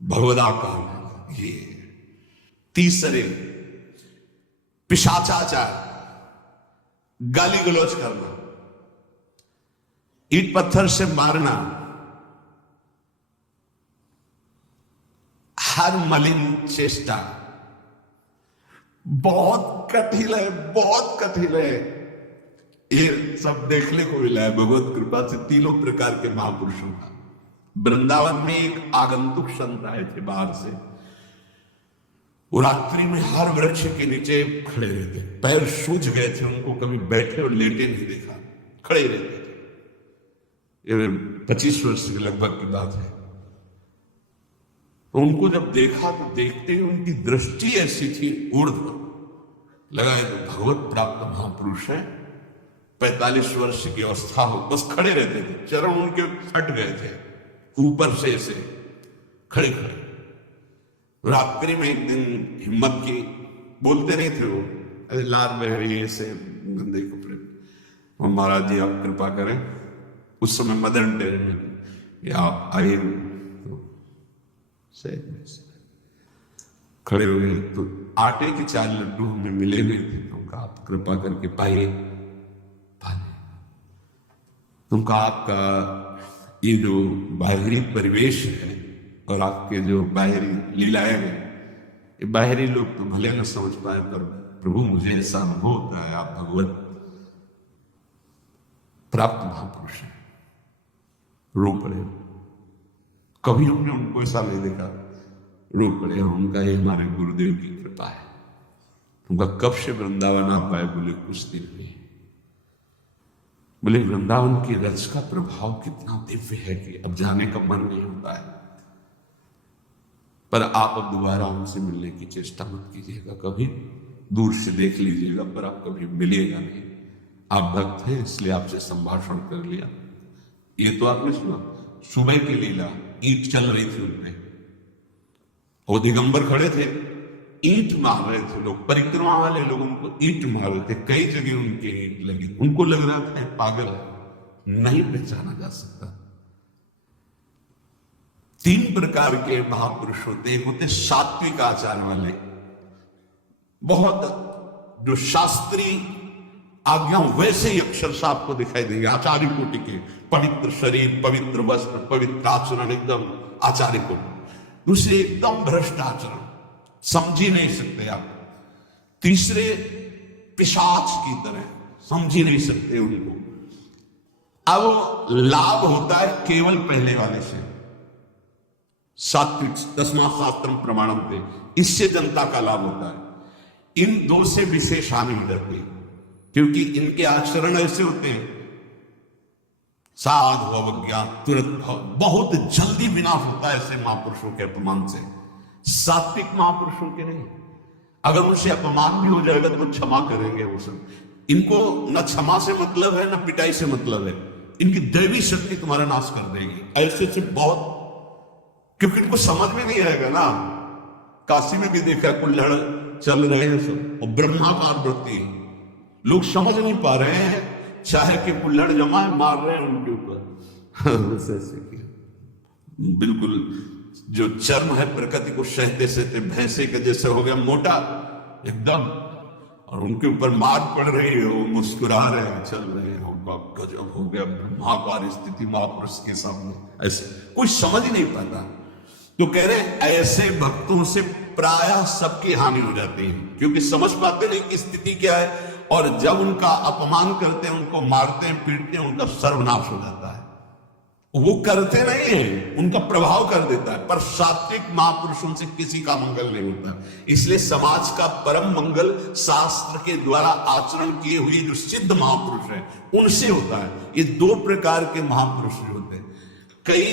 भगवदाकार। ये तीसरे, पिशाचाचार, गाली गलौज करना, ईंट पत्थर से मारना, हर मलिन चेष्टा बहुत कठिन है, बहुत कठिन है। ये सब देखने को मिला है भगवत कृपा से तीनों प्रकार के महापुरुषों का। वृंदावन में एक आगंतुक संत आए थे बाहर से, वो रात्रि में हर वृक्ष के नीचे खड़े रहते, पैर सूज गए थे, उनको कभी बैठे और लेटे नहीं देखा, खड़े रहते थे। ये 25 वर्ष के लगभग की बात है। तो उनको जब देखा तो देखते ही उनकी दृष्टि ऐसी थी ऊर्ध्व, लगा है तो भगवत प्राप्त महापुरुष है, 45 वर्ष की अवस्था हो, बस खड़े रहते थे, चरण उनके फट गए थे ऊपर से ऐसे खड़े खड़े। रात्रि में एक दिन हिम्मत की, बोलते नहीं थे वो, अरे लार बहरी ऐसे गंदे कपड़े, और महाराज जी आप कृपा करें। उस समय मदन टेरेस में या आप आइए, खड़े हो गए। तो आटे के 4 लड्डू हमें मिले नहीं थे, तुमका आप कृपा करके पाइए। तुमका आपका ये जो बाहरी परिवेश है और आपके जो बाहरी लीलाएं हैं, ये बाहरी लोग तो भले न समझ पाए, पर प्रभु मुझे ऐसा अनुभव होता है आप भगवत प्राप्त महापुरुष हैं। रो पड़े, कभी हमने उनको ऐसा नहीं देखा, रो पड़े। उनका ये हमारे गुरुदेव की कृपा है। उनका कब से वृंदावन आ पाए, बोले कुछ दिन हुए। बोले वृंदावन की रस का प्रभाव कितना दिव्य है कि अब जाने का मन नहीं होता है। पर आप अब दोबारा हमसे मिलने की चेष्टा मत कीजिएगा, कभी दूर से देख लीजिएगा, पर आप कभी मिलिएगा नहीं। आप भक्त हैं इसलिए आपसे संभाषण कर लिया। ये तो आपने सुना, सुबह की लीला, ईंट चल रही थी उनमें, और दिगंबर खड़े थे, ईंट मार रहे थे लोग, परिक्रमा वाले लोग उनको ईंट मार रहे थे, कई जगह उनके ईंट लगी। उनको लग रहा था पागल है, नहीं पहचाना जा सकता। 3 प्रकार के महापुरुष होते हैं। होते सात्विक आचार वाले, बहुत जो शास्त्रीय आज्ञा वैसे ही अक्षर से आपको दिखाई देंगे, आचार्य कोटि के, पवित्र शरीर, पवित्र वस्त्र, पवित्र आचरण, एकदम आचार्य कोटि। दूसरे एकदम भ्रष्ट आचरण, समझ ही नहीं सकते आप। तीसरे पिशाच की तरह, समझ ही नहीं सकते उनको। अब लाभ होता है केवल पहले वाले से, सात्विक तस्मात् शास्त्रम प्रमाणम थे, इससे जनता का लाभ होता है। इन दो से विशेष हानि हो जाती है, क्योंकि इनके आचरण ऐसे होते हैं, साधु अवज्ञा तुरंत बहुत जल्दी विनाश होता है ऐसे महापुरुषों के अपमान से। सात्विक महापुरुषों के नहीं, अगर उनसे अपमान भी हो जाएगा तो क्षमा करेंगे वो सब। इनको न क्षमा से मतलब है, न पिटाई से मतलब है, इनकी दैवी शक्ति तुम्हारा नाश कर देगी। ऐसे से बहुत, क्योंकि इनको समझ में नहीं आएगा ना। काशी में भी देखा, कुल्हड़ चल रहे हैं सब, और ब्रह्माकार वृत्ति, लोग समझ नहीं पा रहे हैं, चाहे कि कुल्हड़ जमा है, मार रहे हैं उनके ऊपर। बिल्कुल जो चर्म है प्रकृति को सहते सहते भैंसे के जैसे हो गया मोटा एकदम, और उनके ऊपर मार पड़ रही है, वो मुस्कुरा रहे हैं, चल रहे हैं, उनका गजब हो गया, ब्रह्माकार स्थिति महापुरुष के सामने। ऐसे कोई समझ ही नहीं पाता। तो कह रहे ऐसे भक्तों से प्रायः सबकी हानि हो जाती है, क्योंकि समझ पाते नहीं कि स्थिति क्या है, और जब उनका अपमान करते हैं, उनको मारते हैं, पीटते हैं, उनका सर्वनाश हो जाता है। वो करते नहीं है, उनका प्रभाव कर देता है, पर सात्विक महापुरुषों से किसी का मंगल नहीं होता। इसलिए समाज का परम मंगल शास्त्र के द्वारा आचरण किए हुए जो सिद्ध महापुरुष हैं उनसे होता है। ये दो प्रकार के महापुरुष जो होते हैं, कई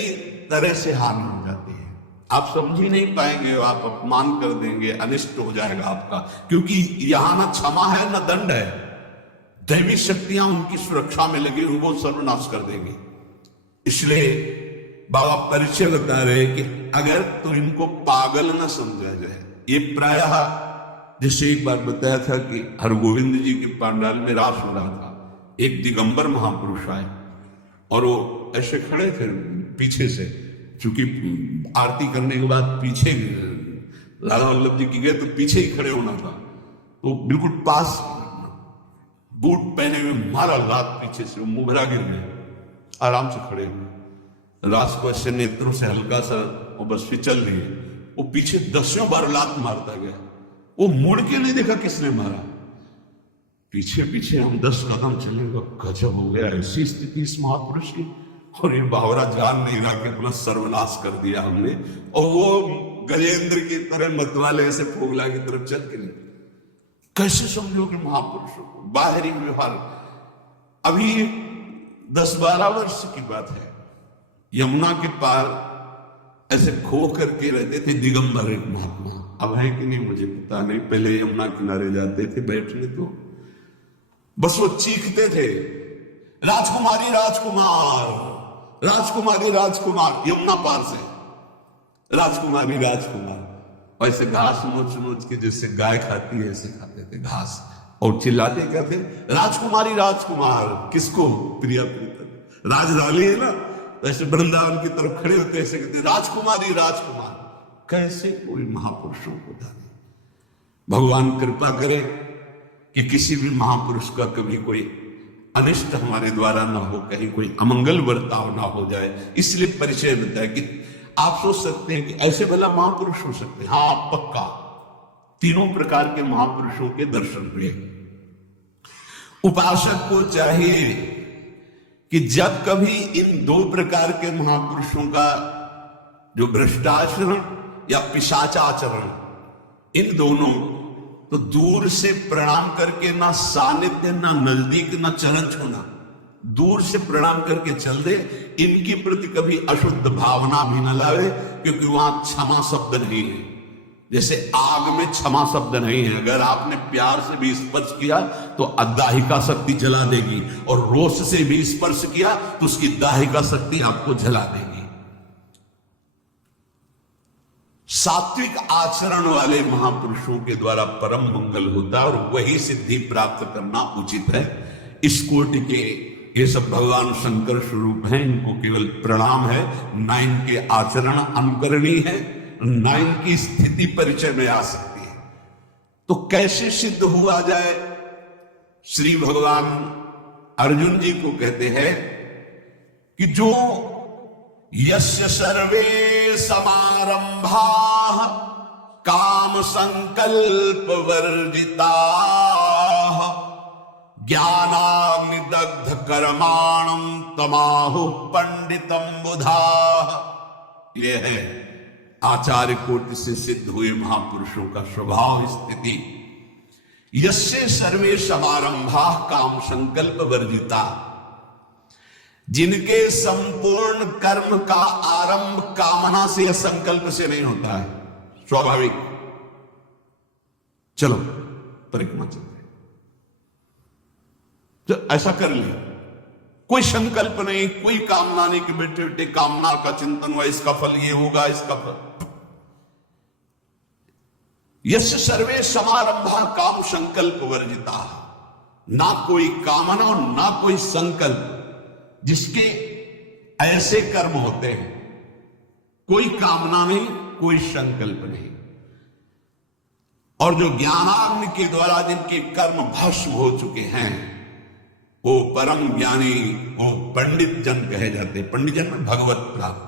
तरह से हानि हो जाती है, आप समझ ही नहीं पाएंगे, आप अपमान कर देंगे, अनिष्ट हो जाएगा आपका, क्योंकि यहां ना क्षमा है ना दंड है। दैवी शक्तियां उनकी सुरक्षा में लगी हुई, वो सर्वनाश कर देंगे। इसलिए बाबा परिचय बता रहे कि अगर तो इनको पागल न समझा जाए। ये प्रायः जैसे एक बार बताया था कि हरगोविंद जी के पांडाल में रास हो रहा था, एक दिगंबर महापुरुष आए और वो ऐसे खड़े थे पीछे से, चूंकि आरती करने के बाद पीछे राधा वल्लभ जी की गए तो पीछे ही खड़े होना था, तो बिल्कुल पास बूट पहने हुए मारा लात पीछे से, वो मुभरा गिर गए, आराम से खड़े हुए, रास को ऐसे नेत्रों से हल्का सा वो बस फिचल रही है, वो पीछे 10 बार लात मारता गया, वो मुड़ के नहीं देखा किसने मारा, पीछे पीछे हम 10 कदम चलेंगे, गजब हो गया ऐसी स्थिति इस महापुरुष की। और ये बावरा जान नहीं रहा कि अपना सर्वनाश कर दिया हमने, और वो गजेंद्र की तरह मतवाले ऐसे फोगला की तरफ चल के नहीं। कैसे समझोगे महापुरुषों को? बाहरी व्यवहार। अभी 10-12 वर्ष की बात है, यमुना के पार ऐसे खो करके रहते थे दिगंबर एक महात्मा, अब है कि नहीं मुझे पता नहीं, पहले यमुना किनारे जाते थे बैठने, तो बस वो चीखते थे, राजकुमारी राजकुमार, राजकुमारी राजकुमार, यमुना पार से राजकुमारी राजकुमार, वैसे घास नोच नोच के जैसे गाय खाती है ऐसे खाते थे घास, और चिल्लाते कहते राजकुमारी राजकुमार। किसको? प्रिया प्रीतम, राजधानी है ना, ऐसे वृंदावन की तरफ खड़े होते ऐसे कहते राजकुमारी राजकुमार। कैसे कोई महापुरुषों को जाने। भगवान कृपा करे कि किसी भी महापुरुष का कभी कोई अनिष्ट हमारे द्वारा ना हो, कहीं कोई अमंगल बर्ताव ना हो जाए। इसलिए परिचय बताया कि आप सोच सकते हैं कि ऐसे भला महापुरुष हो सकते हैं। हाँ पक्का, तीनों प्रकार के महापुरुषों के दर्शन हुए। उपासक को चाहिए कि जब कभी इन दो प्रकार के महापुरुषों का जो भ्रष्टाचरण या पिशाचाचरण, इन दोनों, तो दूर से प्रणाम करके, ना सानिध्य ना नजदीक ना चरण छूना, दूर से प्रणाम करके चल दे। इनके प्रति कभी अशुद्ध भावना भी न लावे, क्योंकि वहां क्षमा शब्द नहीं है। जैसे आग में क्षमा शब्द नहीं है, अगर आपने प्यार से भी स्पर्श किया तो दाहिका शक्ति जला देगी, और रोष से भी स्पर्श किया तो उसकी दाहिका शक्ति आपको जला देगी। सात्विक आचरण वाले महापुरुषों के द्वारा परम मंगल होता है, और वही सिद्धि प्राप्त करना उचित है। इस कोटि के ये सब भगवान शंकर स्वरूप हैं, इनको केवल प्रणाम है, न इनके आचरण अनुकरणीय है, न इनकी स्थिति परिचय में आ सकती है। तो कैसे सिद्ध हुआ जाए? श्री भगवान अर्जुन जी को कहते हैं कि जो यस्य सर्वे समारंभाः काम संकल्प वर्जिताः ज्ञानाग्निदग्ध कर्माणं तमाहुः पंडितम बुधाः। यह है आचार्य कोटि से सिद्ध हुए महापुरुषों का स्वभाव स्थिति। यस्य सर्वे समारंभाः काम संकल्प वर्जिता, जिनके संपूर्ण कर्म का आरंभ कामना से या संकल्प से नहीं होता है, स्वाभाविक। चलो परिक्रमा चलते हैं, तो ऐसा कर लिया, कोई संकल्प नहीं, कोई कामना नहीं कि बेटे बेटे कामना का चिंतन हुआ, इसका फल ये होगा, इसका फल। यस्य सर्वे समारंभा काम संकल्प वर्जिता, ना कोई कामना और ना कोई संकल्प, जिसके ऐसे कर्म होते हैं, कोई कामना नहीं, कोई संकल्प नहीं, और जो ज्ञानाग्नि के द्वारा जिनके कर्म भस्म हो चुके हैं, वो परम ज्ञानी, वो पंडित जन कहे जाते हैं। पंडित जन में भगवत प्राप्त,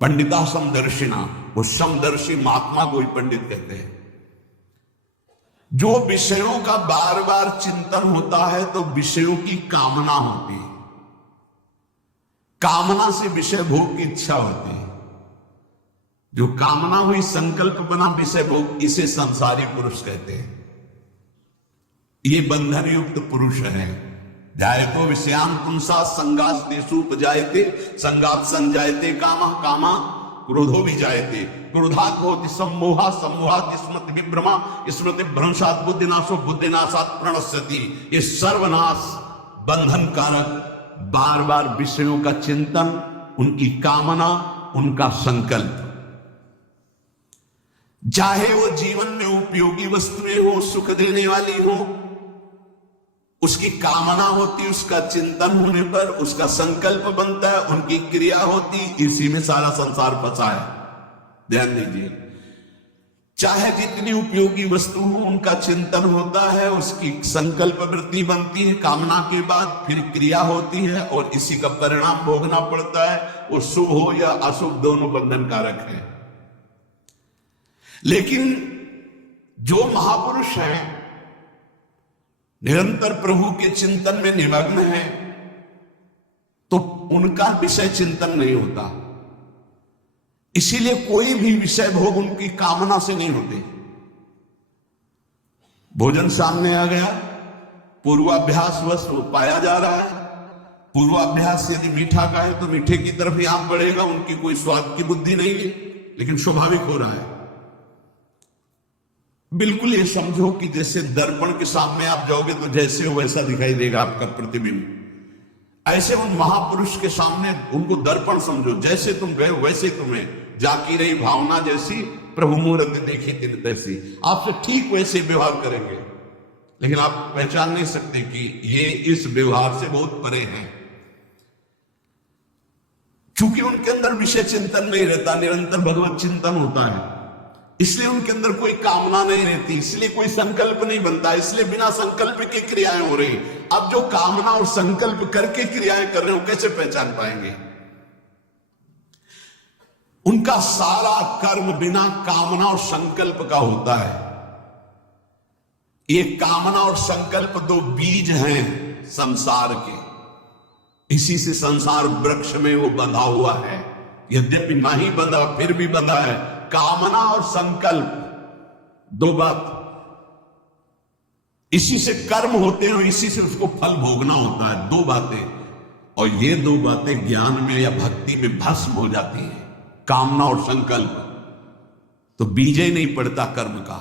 पंडिता समदर्शिना, वो समदर्शी महात्मा को ही पंडित कहते हैं। जो विषयों का बार बार चिंतन होता है तो विषयों की कामना होती है, कामना से विषय भोग की इच्छा होती है। जो कामना हुई, संकल्प बना विषय भोग, इसे संसारी पुरुष कहते हैं। ये बंधन युक्त पुरुष है। जायतो विषयान पुंसा संगास देशुपजायते, संगात संजायते कामा, कामा क्रोधो भी जायते, क्रोधात होति सम्मोहा, सम्मोहात स्मृति विभ्रमा, स्मृति भ्रंशात बुद्धिनाशो, बुद्धिनाशात प्रणश्यति। ये सर्वनाश बंधन कारक बार बार विषयों का चिंतन, उनकी कामना, उनका संकल्प, चाहे वो जीवन में उपयोगी वस्तुएं हो, सुख देने वाली हो, उसकी कामना होती, उसका चिंतन होने पर उसका संकल्प बनता है, उनकी क्रिया होती, इसी में सारा संसार फंसा है। ध्यान दीजिए, चाहे जितनी उपयोगी वस्तु हो, उनका चिंतन होता है, उसकी संकल्प वृत्ति बनती है, कामना के बाद फिर क्रिया होती है, और इसी का परिणाम भोगना पड़ता है। वो शुभ हो या अशुभ, दोनों बंधन कारक है। लेकिन जो महापुरुष हैं, निरंतर प्रभु के चिंतन में निमग्न है, तो उनका विषय चिंतन नहीं होता। इसीलिए कोई भी विषय भोग उनकी कामना से नहीं होते। भोजन सामने आ गया, पूर्वाभ्यास वश पाया जा रहा है। पूर्वाभ्यास यदि मीठा का है तो मीठे की तरफ ही आंख बढ़ेगा, उनकी कोई स्वाद की बुद्धि नहीं है, लेकिन स्वाभाविक हो रहा है। बिल्कुल ये समझो कि जैसे दर्पण के सामने आप जाओगे तो जैसे हो वैसा दिखाई देगा आपका प्रतिबिंब। ऐसे उन महापुरुष के सामने उनको दर्पण समझो, जैसे तुम गए वैसे तुम्हें, जाकी रही भावना जैसी प्रभु मूर्त देखी तिन तैसी। आपसे ठीक वैसे व्यवहार करेंगे, लेकिन आप पहचान नहीं सकते कि ये इस व्यवहार से बहुत परे हैं, क्योंकि उनके अंदर विषय चिंतन नहीं रहता, निरंतर भगवत चिंतन होता है। इसलिए उनके अंदर कोई कामना नहीं रहती, इसलिए कोई संकल्प नहीं बनता, इसलिए बिना संकल्प की क्रियाएं हो रही। अब जो कामना और संकल्प करके क्रियाएं कर रहे हो, कैसे पहचान पाएंगे? उनका सारा कर्म बिना कामना और संकल्प का होता है। ये कामना और संकल्प दो बीज हैं संसार के, इसी से संसार वृक्ष में वो बंधा हुआ है। यद्यपि नहीं बंधा, फिर भी बंधा है। कामना और संकल्प दो बात, इसी से कर्म होते हैं और इसी से उसको फल भोगना होता है। दो बातें, और ये दो बातें ज्ञान में या भक्ति में भस्म हो जाती है, कामना और संकल्प, तो बीज ही नहीं पड़ता कर्म का।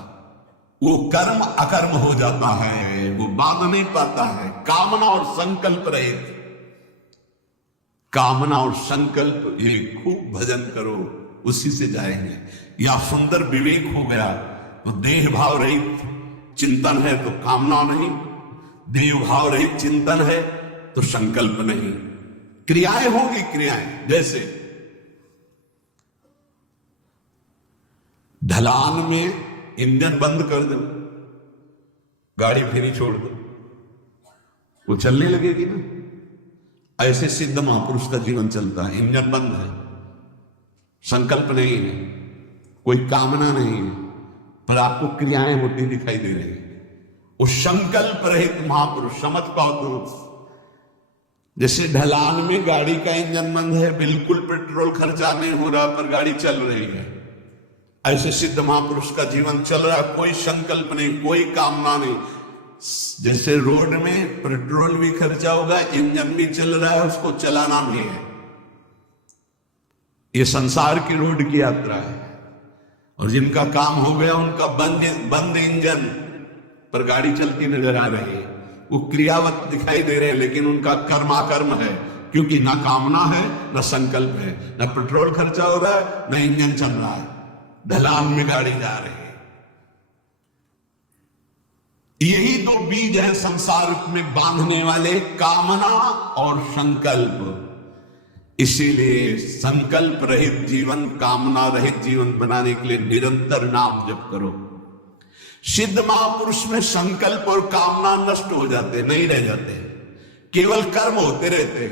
वो कर्म अकर्म हो जाता है, वो बांध नहीं पाता है। कामना और संकल्प रहित, कामना और संकल्प, ये खूब भजन करो, उसी से जाएंगे। या सुंदर विवेक हो गया तो देह भाव रहित चिंतन है तो कामना नहीं, देह भाव रहित चिंतन है तो संकल्प नहीं। क्रियाएं होंगी, क्रियाएं जैसे ढलान में इंजन बंद कर दो, गाड़ी फिर छोड़ दो, वो चलने लगेगी ना। ऐसे सिद्ध महापुरुष का जीवन चलता है। इंजन बंद है, संकल्प नहीं है, कोई कामना नहीं है, पर आपको क्रियाएं होती दिखाई दे रही है। वो संकल्प रहित महापुरुष, समझ पाओ तो जैसे ढलान में गाड़ी का इंजन बंद है, बिल्कुल पेट्रोल खर्चा नहीं हो रहा, पर गाड़ी चल रही है। ऐसे सिद्ध महापुरुष का जीवन चल रहा, कोई संकल्प नहीं, कोई कामना नहीं। जैसे रोड में पेट्रोल भी खर्चा होगा, इंजन भी चल रहा है, उसको चलाना भी है। ये संसार की रोड की यात्रा है। और जिनका काम हो गया उनका बंद इंजन पर गाड़ी चलती नजर आ रही है, वो क्रियावत दिखाई दे रहे हैं, लेकिन उनका कर्माकर्म है, क्योंकि ना कामना है, ना संकल्प है, ना पेट्रोल खर्चा हो रहा है, ना इंजन चल रहा है, ढलान में गाड़ी जा रही है। यही दो बीज है संसार में बांधने वाले, कामना और संकल्प। इसीलिए संकल्प रहित जीवन, कामना रहित जीवन बनाने के लिए निरंतर नाम जप करो। सिद्ध महापुरुष में संकल्प और कामना नष्ट हो जाते, नहीं रह जाते, केवल कर्म होते रहते।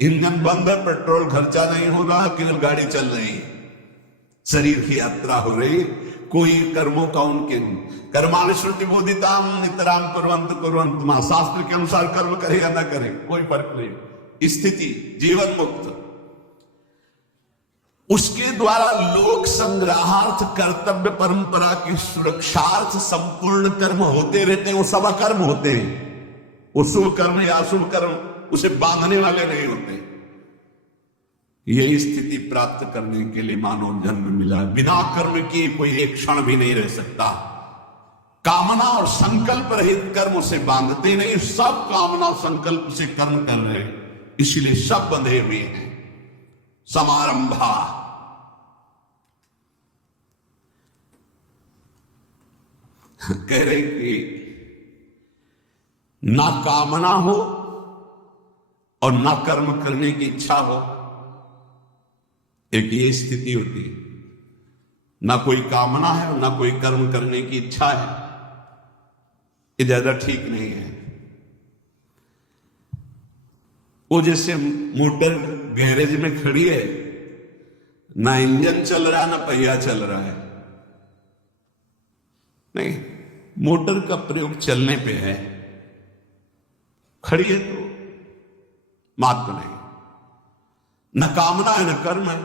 इंजन बंद है, पेट्रोल खर्चा नहीं हो रहा, केवल गाड़ी चल रही है, शरीर की यात्रा हो रही, कोई कर्मों का उनके कर्माणि श्रुति बोधिताम नितराम कुर्वन्तु मां। शास्त्र के अनुसार कर्म करे या ना करे कोई फर्क नहीं, स्थिति जीवन मुक्त। उसके द्वारा लोक संग्रहार्थ, कर्तव्य परंपरा की सुरक्षार्थ संपूर्ण कर्म होते रहते हैं। वो सब अकर्म होते हैं, वो शुभ कर्म या अशुभ कर्म उसे बांधने वाले नहीं होते। यही स्थिति प्राप्त करने के लिए मानव जन्म मिला। बिना कर्म किए कोई एक क्षण भी नहीं रह सकता। कामना और संकल्प रहित कर्म उसे बांधते नहीं, सब कामना संकल्प से कर्म कर रहे हैं, इसलिए सब बंधे हुए हैं। समारंभा कह रहे कि ना कामना हो और ना कर्म करने की इच्छा हो, एक ये स्थिति होती है। ना कोई कामना है और ना कोई कर्म करने की इच्छा है, ये ज्यादा ठीक नहीं है। वो जैसे मोटर गैरेज में खड़ी है, ना इंजन चल रहा ना पहिया चल रहा है, नहीं, मोटर का प्रयोग चलने पे है, खड़ी है तो मात्र नहीं, न कामना है न कर्म है,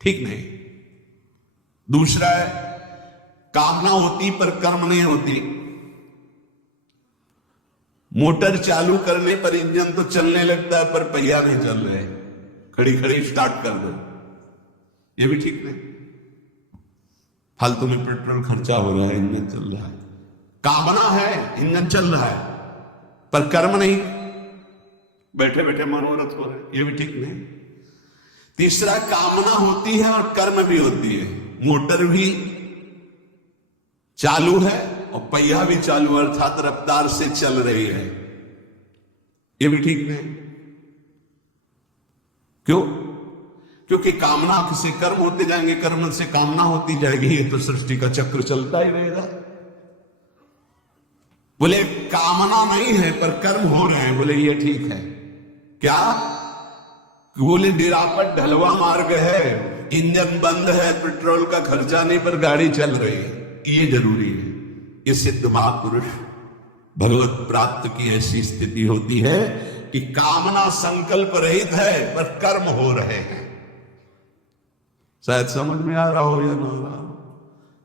ठीक नहीं। दूसरा है कामना होती पर कर्म नहीं होती। मोटर चालू करने पर इंजन तो चलने लगता है पर पहिया नहीं चल रहे, खड़ी खड़ी स्टार्ट कर दो, ये भी ठीक नहीं। फालतू में पेट्रोल खर्चा हो रहा है, इंजन चल रहा है। कामना है, इंजन चल रहा है, पर कर्म नहीं, बैठे बैठे मनोरथ हो रहे, ये भी ठीक नहीं। तीसरा कामना होती है और कर्म भी होती है, मोटर भी चालू है और पहिया भी चालू, अर्थात रफ्तार से चल रही है, ये भी ठीक नहीं। क्यों? क्योंकि कामना से कर्म होते जाएंगे, कर्म से कामना होती जाएगी, ये तो सृष्टि का चक्र चलता ही रहेगा। बोले कामना नहीं है पर कर्म हो रहे हैं, बोले ये ठीक है। क्या? बोले निरापद ढलवा मार्ग है, इंजन बंद है, पेट्रोल का खर्चा नहीं पर गाड़ी चल रही है, ये जरूरी है। ये सिद्ध महापुरुष भगवत प्राप्त की ऐसी स्थिति होती है कि कामना संकल्प रहित है पर कर्म हो रहे हैं। शायद समझ में आ रहा हो या ना आ रहा हो,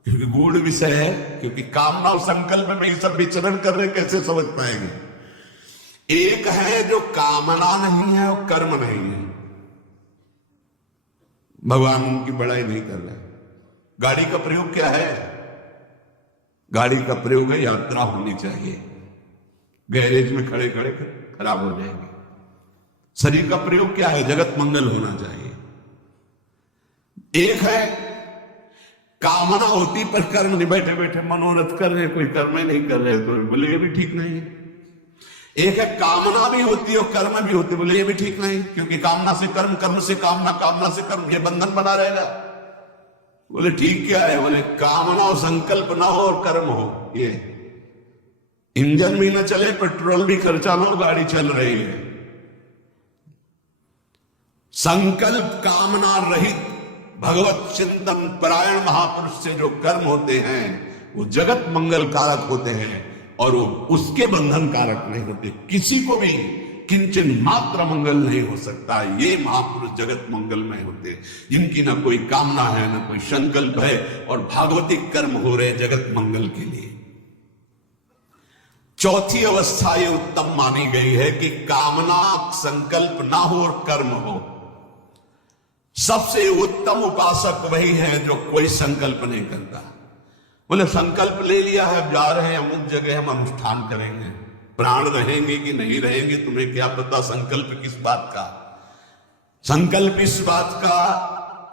क्योंकि गूढ़ विषय है, क्योंकि कामना और संकल्प में ये सब विचरण कर रहे, कैसे समझ पाएंगे। एक है जो कामना नहीं है और कर्म नहीं है, भगवान उनकी बड़ाई नहीं कर रहे। गाड़ी का प्रयोग क्या है? गाड़ी का प्रयोग है यात्रा होनी चाहिए, गैरेज में खड़े खड़े खराब हो जाएंगे। शरीर का प्रयोग क्या है? जगत मंगल होना चाहिए। एक है कामना होती पर कर्म नहीं, बैठे बैठे मनोरथ कर रहे, कोई कर्म ही नहीं कर रहे, तो बोले ये भी ठीक नहीं है। एक है कामना भी होती है और कर्म भी होती है, बोले ये भी ठीक नहीं, क्योंकि कामना से कर्म, कर्म से कामना, कामना से कर्म, ये बंधन बना रहेगा। बोले ठीक क्या है? बोले कामना और संकल्प ना हो और कर्म हो, ये इंजन भी ना चले, पेट्रोल भी खर्चा ना हो, गाड़ी चल रही है, संकल्प कामना रहित भगवत चिंतन परायण महापुरुष से जो कर्म होते हैं वो जगत मंगल कारक होते हैं और वो उसके बंधन कारक नहीं होते। किसी को भी किंचन मात्र मंगल नहीं हो सकता। ये महापुरुष जगत मंगलमय होते हैं जिनकी ना कोई कामना है ना कोई संकल्प है और भागवतिक कर्म हो रहे जगत मंगल के लिए। चौथी अवस्था ये उत्तम मानी गई है कि कामना संकल्प ना हो और कर्म हो। सबसे उत्तम उपासक वही है जो कोई संकल्प नहीं करता। बोले संकल्प ले लिया है, जा रहे हैं अमुक जगह हम अनुष्ठान करेंगे, प्राण रहेंगे कि नहीं रहेंगे तुम्हें क्या पता। संकल्प किस बात का? संकल्प इस बात का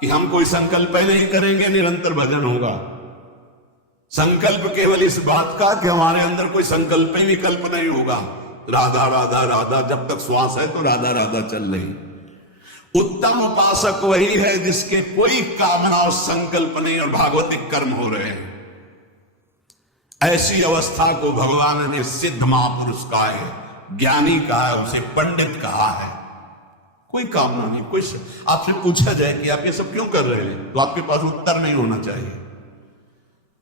कि हम कोई संकल्प ही नहीं करेंगे, निरंतर भजन होगा। संकल्प केवल इस बात का कि हमारे अंदर कोई संकल्प ही विकल्प नहीं होगा। राधा राधा राधा, जब तक श्वास है तो राधा राधा चल रही। उत्तम उपासक वही है जिसके कोई कामना और संकल्प नहीं और भागवतिक कर्म हो रहे हैं। ऐसी अवस्था को भगवान ने सिद्ध महापुरुष कहा है, ज्ञानी कहा है, उसे पंडित कहा है। कोई कामना नहीं, कोई आपसे पूछा जाए कि आप ये सब क्यों कर रहे हैं तो आपके पास उत्तर नहीं होना चाहिए।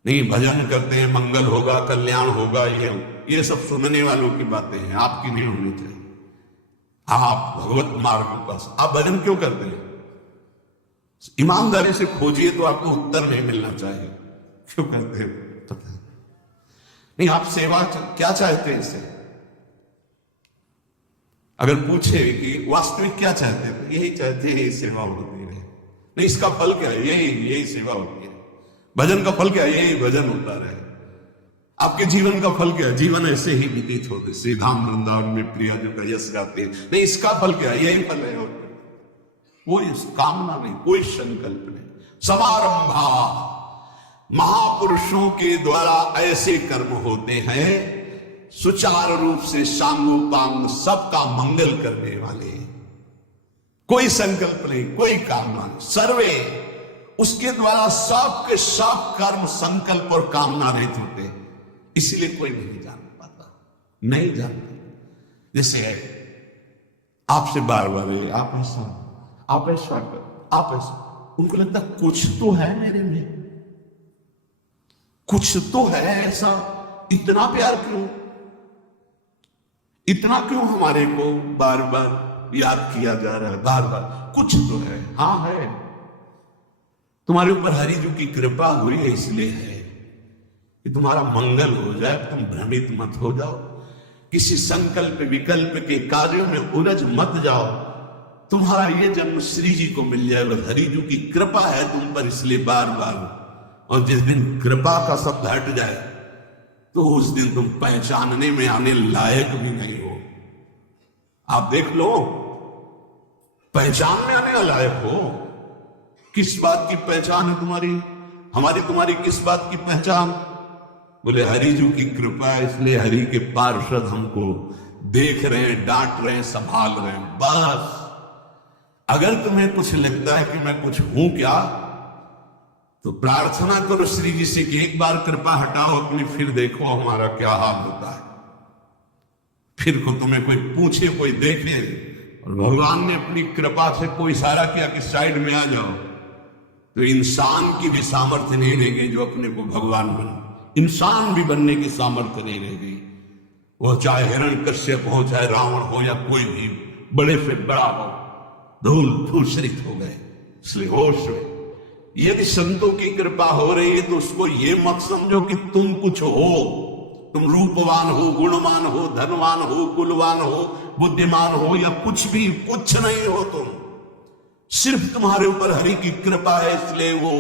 नहीं, भजन करते हैं, मंगल होगा, कल्याण होगा, ये सब सुनने वालों की बातें हैं, आपकी नहीं होनी चाहिए। आप भगवत मार्ग पर आप भजन क्यों करते हैं? ईमानदारी से खोजिए तो आपको उत्तर नहीं मिलना चाहिए। क्यों करते हैं? नहीं, आप सेवा क्या चाहते हैं इससे? अगर पूछे कि वास्तविक क्या चाहते हैं तो यही चाहते हैं, यही सेवा होती रहे। नहीं, इसका फल क्या है? यही सेवा होती है। भजन का फल क्या है? यही भजन होता रहे। आपके जीवन का फल क्या है? जीवन ऐसे ही व्यतीत होते, श्री धाम वृंदावन में प्रिया जो का यश गाते हैं। नहीं, इसका फल क्या है? यही फल है। वो इस कामना नहीं, कोई संकल्प नहीं। समारंभा, महापुरुषों के द्वारा ऐसे कर्म होते हैं सुचारू रूप से सांगोपांग सबका मंगल करने वाले। कोई संकल्प नहीं, कोई कामना नहीं, सर्वे उसके द्वारा सब के सब कर्म संकल्प और कामना रहित होते। इसलिए कोई नहीं जान पाता, नहीं जानते। जैसे आपसे बार बार आप ऐसा आप ऐसा, उनको लगता कुछ तो है मेरे में, कुछ तो है ऐसा। इतना प्यार क्यों, इतना क्यों हमारे को बार बार याद किया जा रहा है? बार बार कुछ तो है। हाँ है, तुम्हारे ऊपर हरि जी की कृपा हुई है, इसलिए है कि तुम्हारा मंगल हो जाए, तुम भ्रमित मत हो जाओ, किसी संकल्प विकल्प के कार्यों में उलझ मत जाओ। तुम्हारा ये जन्म श्री जी को मिल जाएगा, हरि जी की कृपा है तुम पर, इसलिए बार बार। और जिस दिन कृपा का शब्द हट जाए तो उस दिन तुम पहचानने में आने लायक भी नहीं हो। आप देख लो, पहचान में आने लायक हो। किस बात की पहचान है तुम्हारी? हमारी तुम्हारी किस बात की पहचान? बोले हरि जी की कृपा है, इसलिए हरि के पार्षद हमको देख रहे हैं, डांट रहे हैं, संभाल रहे हैं, बस। अगर तुम्हें कुछ लगता है कि मैं कुछ हूं क्या, तो प्रार्थना करो श्री जी से कि एक बार कृपा हटाओ अपनी, फिर देखो हमारा क्या हाल होता है। फिर को तुम्हें कोई पूछे, कोई देखे और भगवान ने अपनी कृपा से कोई इशारा किया कि साइड में आ जाओ, तो इंसान की भी सामर्थ्य नहीं रह गई जो अपने को भगवान बने। इंसान भी बनने की सामर्थ्य नहीं रह गई। वो चाहे हिरण्यकश्यप हो, चाहे रावण हो, या कोई भी बड़े से बड़ा हो, धूल धूसरित हो गए। इसलिए होश में यदि संतों की कृपा हो रही है तो उसको ये मत समझो कि तुम कुछ हो, तुम रूपवान हो, गुणवान हो, धनवान हो, कुलवान हो, बुद्धिमान हो, या कुछ भी, कुछ नहीं हो। तुम सिर्फ तुम्हारे ऊपर हरि की कृपा है, इसलिए वो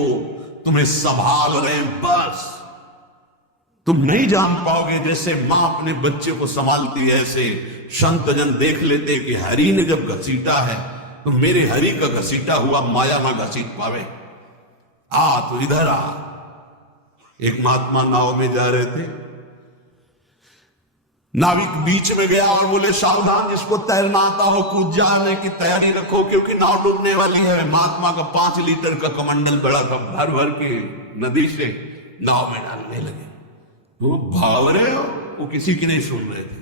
तुम्हें संभाल रहे हैं, बस। तुम नहीं जान पाओगे, जैसे मां अपने बच्चे को संभालती है, ऐसे संत जन देख लेते कि हरि ने जब घसीटा है तो मेरे हरि का घसीटा हुआ माया ना घसीट पावे। तो इधर आ। एक महात्मा नाव में जा रहे थे, नाविक बीच में गया और बोले सावधान, जिसको तैरना आता हो कूद जाने की तैयारी रखो, क्योंकि नाव डूबने वाली है। महात्मा का 5 लीटर का कमंडल बड़ा था, भर भर के नदी से नाव में डालने लगे। वो भाव रहे हो, वो किसी की नहीं सुन रहे थे।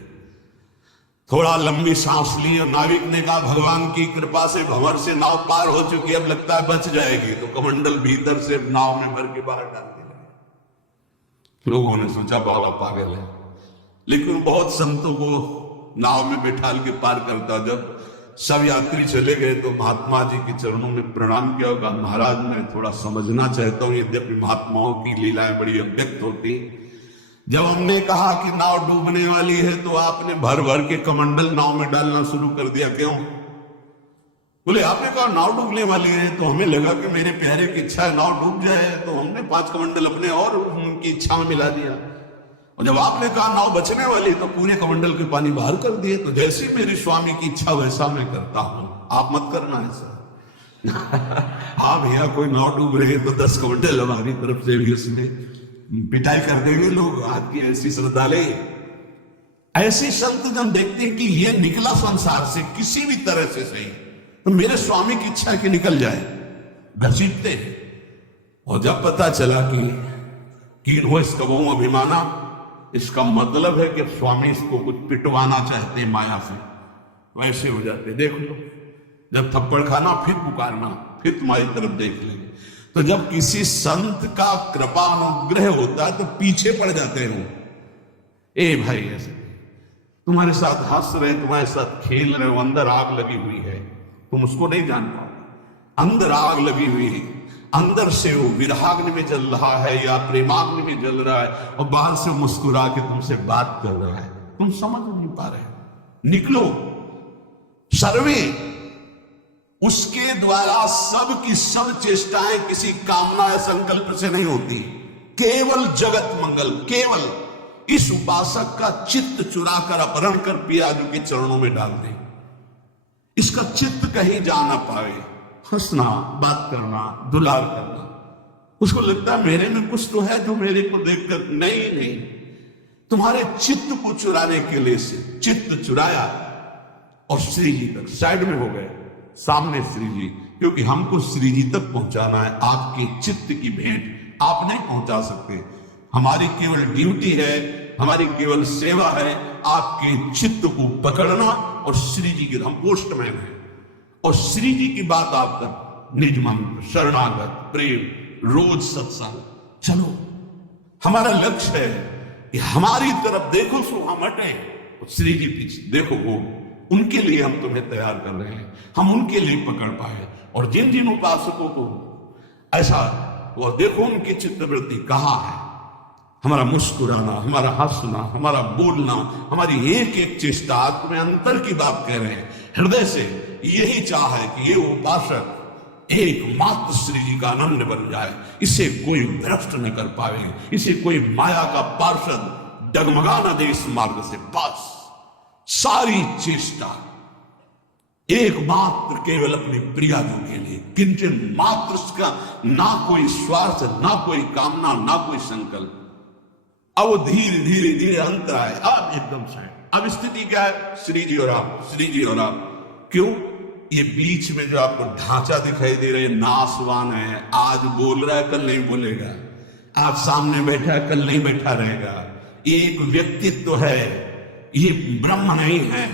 थोड़ा लंबी सांस ली और नाविक ने कहा भगवान की कृपा से भंवर से नाव पार हो चुकी, अब लगता है बच जाएगी। तो कमंडल भीतर से नाव में भर के बाहर डालने लगे। लोगों ने सोचा बाबा पागल है, लेकिन बहुत संतों को नाव में बैठा के पार करता। जब सब यात्री चले गए तो महात्मा जी के चरणों में प्रणाम किया होगा, महाराज मैं थोड़ा समझना चाहता हूं, यद्यपि महात्माओं की लीलाएं बड़ी अव्यक्त होती। जब हमने कहा कि नाव डूबने वाली है तो आपने भर भर के कमंडल नाव में डालना शुरू कर दिया, क्यों? बोले आपने कहा नाव डूबने वाली है तो हमें लगा कि मेरे प्यारे की इच्छा है नाव डूब जाए, तो हमने 5 कमंडल अपने और उनकी इच्छा में मिला दिया। और जब आपने कहा नाव बचने वाली तो पूरे कमंडल के पानी बाहर कर दिए। तो जैसी मेरी स्वामी की इच्छा वैसा मैं करता हूं, आप मत करना ऐसा। हाँ भैया कोई नाव डूब रही है तो 10 कमंडल हमारी तरफ से भी उसमें पिटाई कर देंगे लोग। आपकी ऐसी श्रद्धालु ऐसे संत जब देखते हैं कि ये निकला संसार से किसी भी तरह से सही, तो मेरे स्वामी की इच्छा कि निकल जाए, घसीटते हैं। और जब पता चला कि हो इसका वो अभिमाना, इसका मतलब है कि स्वामी इसको कुछ पिटवाना चाहते माया से, वैसे हो जाते। देख लो, जब थप्पड़ खाना फिर पुकारना, फिर तुम्हारी तरफ देख ले। तो जब किसी संत का कृपा अनुग्रह होता है तो पीछे पड़ जाते हो। ए भाई ऐसे तुम्हारे साथ हंस रहे, तुम्हारे साथ खेल रहे हो, अंदर आग लगी हुई है, तुम उसको नहीं जान पाओ। अंदर आग लगी हुई है, अंदर से वो विरहाग्नि में जल रहा है या प्रेमाग्नि में जल रहा है, और बाहर से मुस्कुरा के तुमसे बात कर रहा है, तुम समझ नहीं पा रहे। निकलो सर्वे, उसके द्वारा सब की सब चेष्टाएं किसी कामना या संकल्प से नहीं होती, केवल जगत मंगल। केवल इस उपासक का चित्त चुरा कर अपहरण कर पियाजू के चरणों में डाल दे, इसका चित्त कहीं जा ना पाए। हंसना, बात करना, दुलार करना, उसको लगता है मेरे में कुछ तो है जो मेरे को देखकर, नहीं, तुम्हारे चित्त को चुराने के लिए से चित्त चुराया और श्री जी तक साइड में हो गए, सामने श्री जी, क्योंकि हमको श्री जी तक पहुंचाना है। आपके चित्त की भेंट आप नहीं पहुंचा सकते, हमारी केवल ड्यूटी है, हमारी केवल सेवा है आपके चित्त को पकड़ना और श्री जी के, हम पोस्टमैन हैं, और श्री जी की बात आप कर, निज मंत्र, शरणागत, प्रेम, रोज सत्संग। चलो हमारा लक्ष्य है कि हमारी तरफ देखो सो हम हटे, श्री जी पीछे देखो, वो उनके लिए हम तुम्हें तैयार कर रहे हैं, हम उनके लिए पकड़ पाए। और जिन जिन उपासकों को ऐसा, वो देखो उनकी चित्तवृत्ति कहाँ है, हमारा मुस्कुराना, हमारा हंसना, हमारा बोलना, हमारी एक एक चेष्टा आत्म में अंतर की बात कह रहे हैं, हृदय से यही चाह है कि ये उपासक एकमात्र श्री जी का आनंद बन जाए, इसे कोई भ्रष्ट न कर पाए, इसे कोई माया का पार्षद डगमगा न दे इस मार्ग से। बस सारी चेष्टा एकमात्र केवल अपनी प्रियाजू के लिए, किंचन मात्र उसका ना कोई स्वार्थ, ना कोई कामना, ना कोई संकल्प। अब वो धीरे धीरे धीरे अंतर आए, अब एकदम से अब स्थिति क्या है, श्री जी और आप, श्री जी और आप। क्यों? ये बीच में जो आपको ढांचा दिखाई दे रहा है नासवान है, आज बोल रहा है कल नहीं बोलेगा, आज सामने बैठा है कल नहीं बैठा रहेगा। एक व्यक्तित्व है, ये ब्रह्म नहीं है।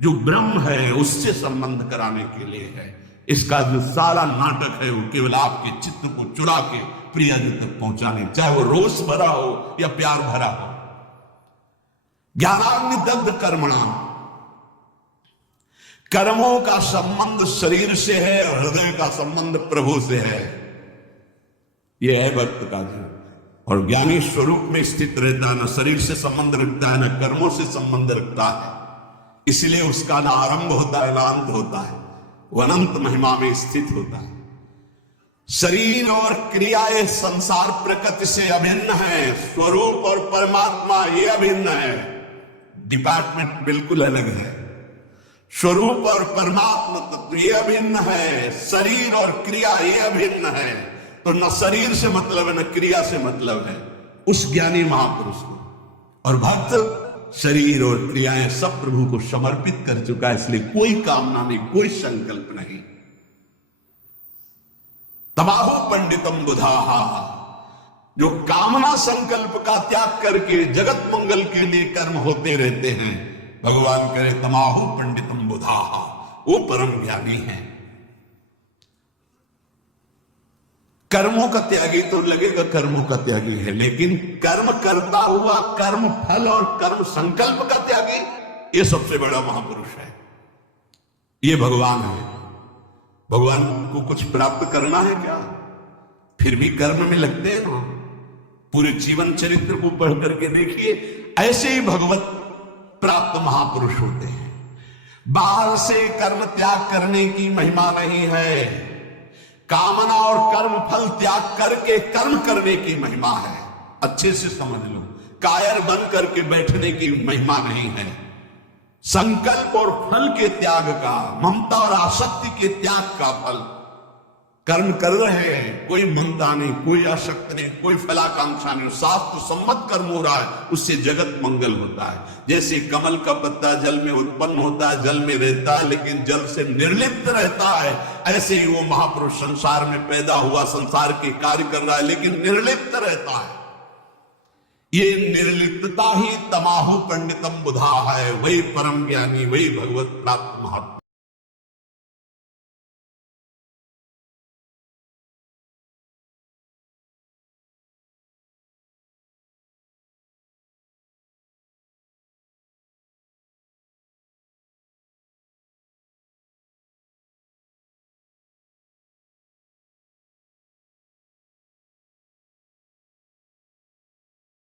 जो ब्रह्म है उससे संबंध कराने के लिए है। इसका जो सारा नाटक है वो केवल आपके चित्त को चुरा के प्रियजन तक पहुंचाने, चाहे वो रोष भरा हो या प्यार भरा हो। ज्ञानाग्नि दग्ध कर्मणा, कर्मों का संबंध शरीर से है, हृदय का संबंध प्रभु से है। यह है भक्त का जीवन। और ज्ञानी स्वरूप में स्थित रहता है, न शरीर से संबंध रखता है, न कर्मों से संबंध रखता है। इसलिए उसका ना आरंभ होता है ना अंत होता है, वो अनंत महिमा में स्थित होता है। शरीर और क्रियाएं संसार प्रकृति से अभिन्न है, स्वरूप और परमात्मा ये अभिन्न है, डिपार्टमेंट बिल्कुल अलग है। स्वरूप और परमात्मा तत्व ये अभिन्न है, शरीर और क्रिया ये अभिन्न है। तो न शरीर से मतलब है न क्रिया से मतलब है उस ज्ञानी महापुरुष को। और भक्त शरीर और क्रियाएं सब प्रभु को समर्पित कर चुका है, इसलिए कोई कामना नहीं, कोई संकल्प नहीं। तबाहो पंडितम बुधाहा, जो कामना संकल्प का त्याग करके जगत मंगल के लिए कर्म होते रहते हैं, भगवान करे तमाहु पंडितम बुधाहा, वो परम ज्ञानी है। कर्मों का त्यागी तो लगेगा कर्मों का त्यागी है, लेकिन कर्म करता हुआ कर्म फल और कर्म संकल्प का त्यागी, ये सबसे बड़ा महापुरुष है। ये भगवान है। भगवान को कुछ प्राप्त करना है क्या, फिर भी कर्म में लगते हैं ना। पूरे जीवन चरित्र को पढ़ करके देखिए, ऐसे ही भगवत प्राप्त महापुरुष होते हैं। बाहर से कर्म त्याग करने की महिमा नहीं है, कामना और कर्म फल त्याग करके कर्म करने की महिमा है। अच्छे से समझ लो, कायर बन करके बैठने की महिमा नहीं है। संकल्प और फल के त्याग का, ममता और आसक्ति के त्याग का फल। कर्म कर रहे हैं, कोई ममता नहीं, कोई आसक्ति नहीं, कोई फलाकांक्षा नहीं, शास्त्र सम्मत कर्म हो रहा है, उससे जगत मंगल होता है। जैसे कमल का पत्ता जल में उत्पन्न होता है, जल में रहता है, लेकिन जल से निर्लिप्त रहता है, ऐसे ही वो महापुरुष संसार में पैदा हुआ, संसार के कार्य कर रहा है, लेकिन निर्लिप्त रहता है। ये निर्लिप्तता ही तमाहु पंडितम बुधा है। वही परम ज्ञानी, वही भगवत प्राप्त महात्मा।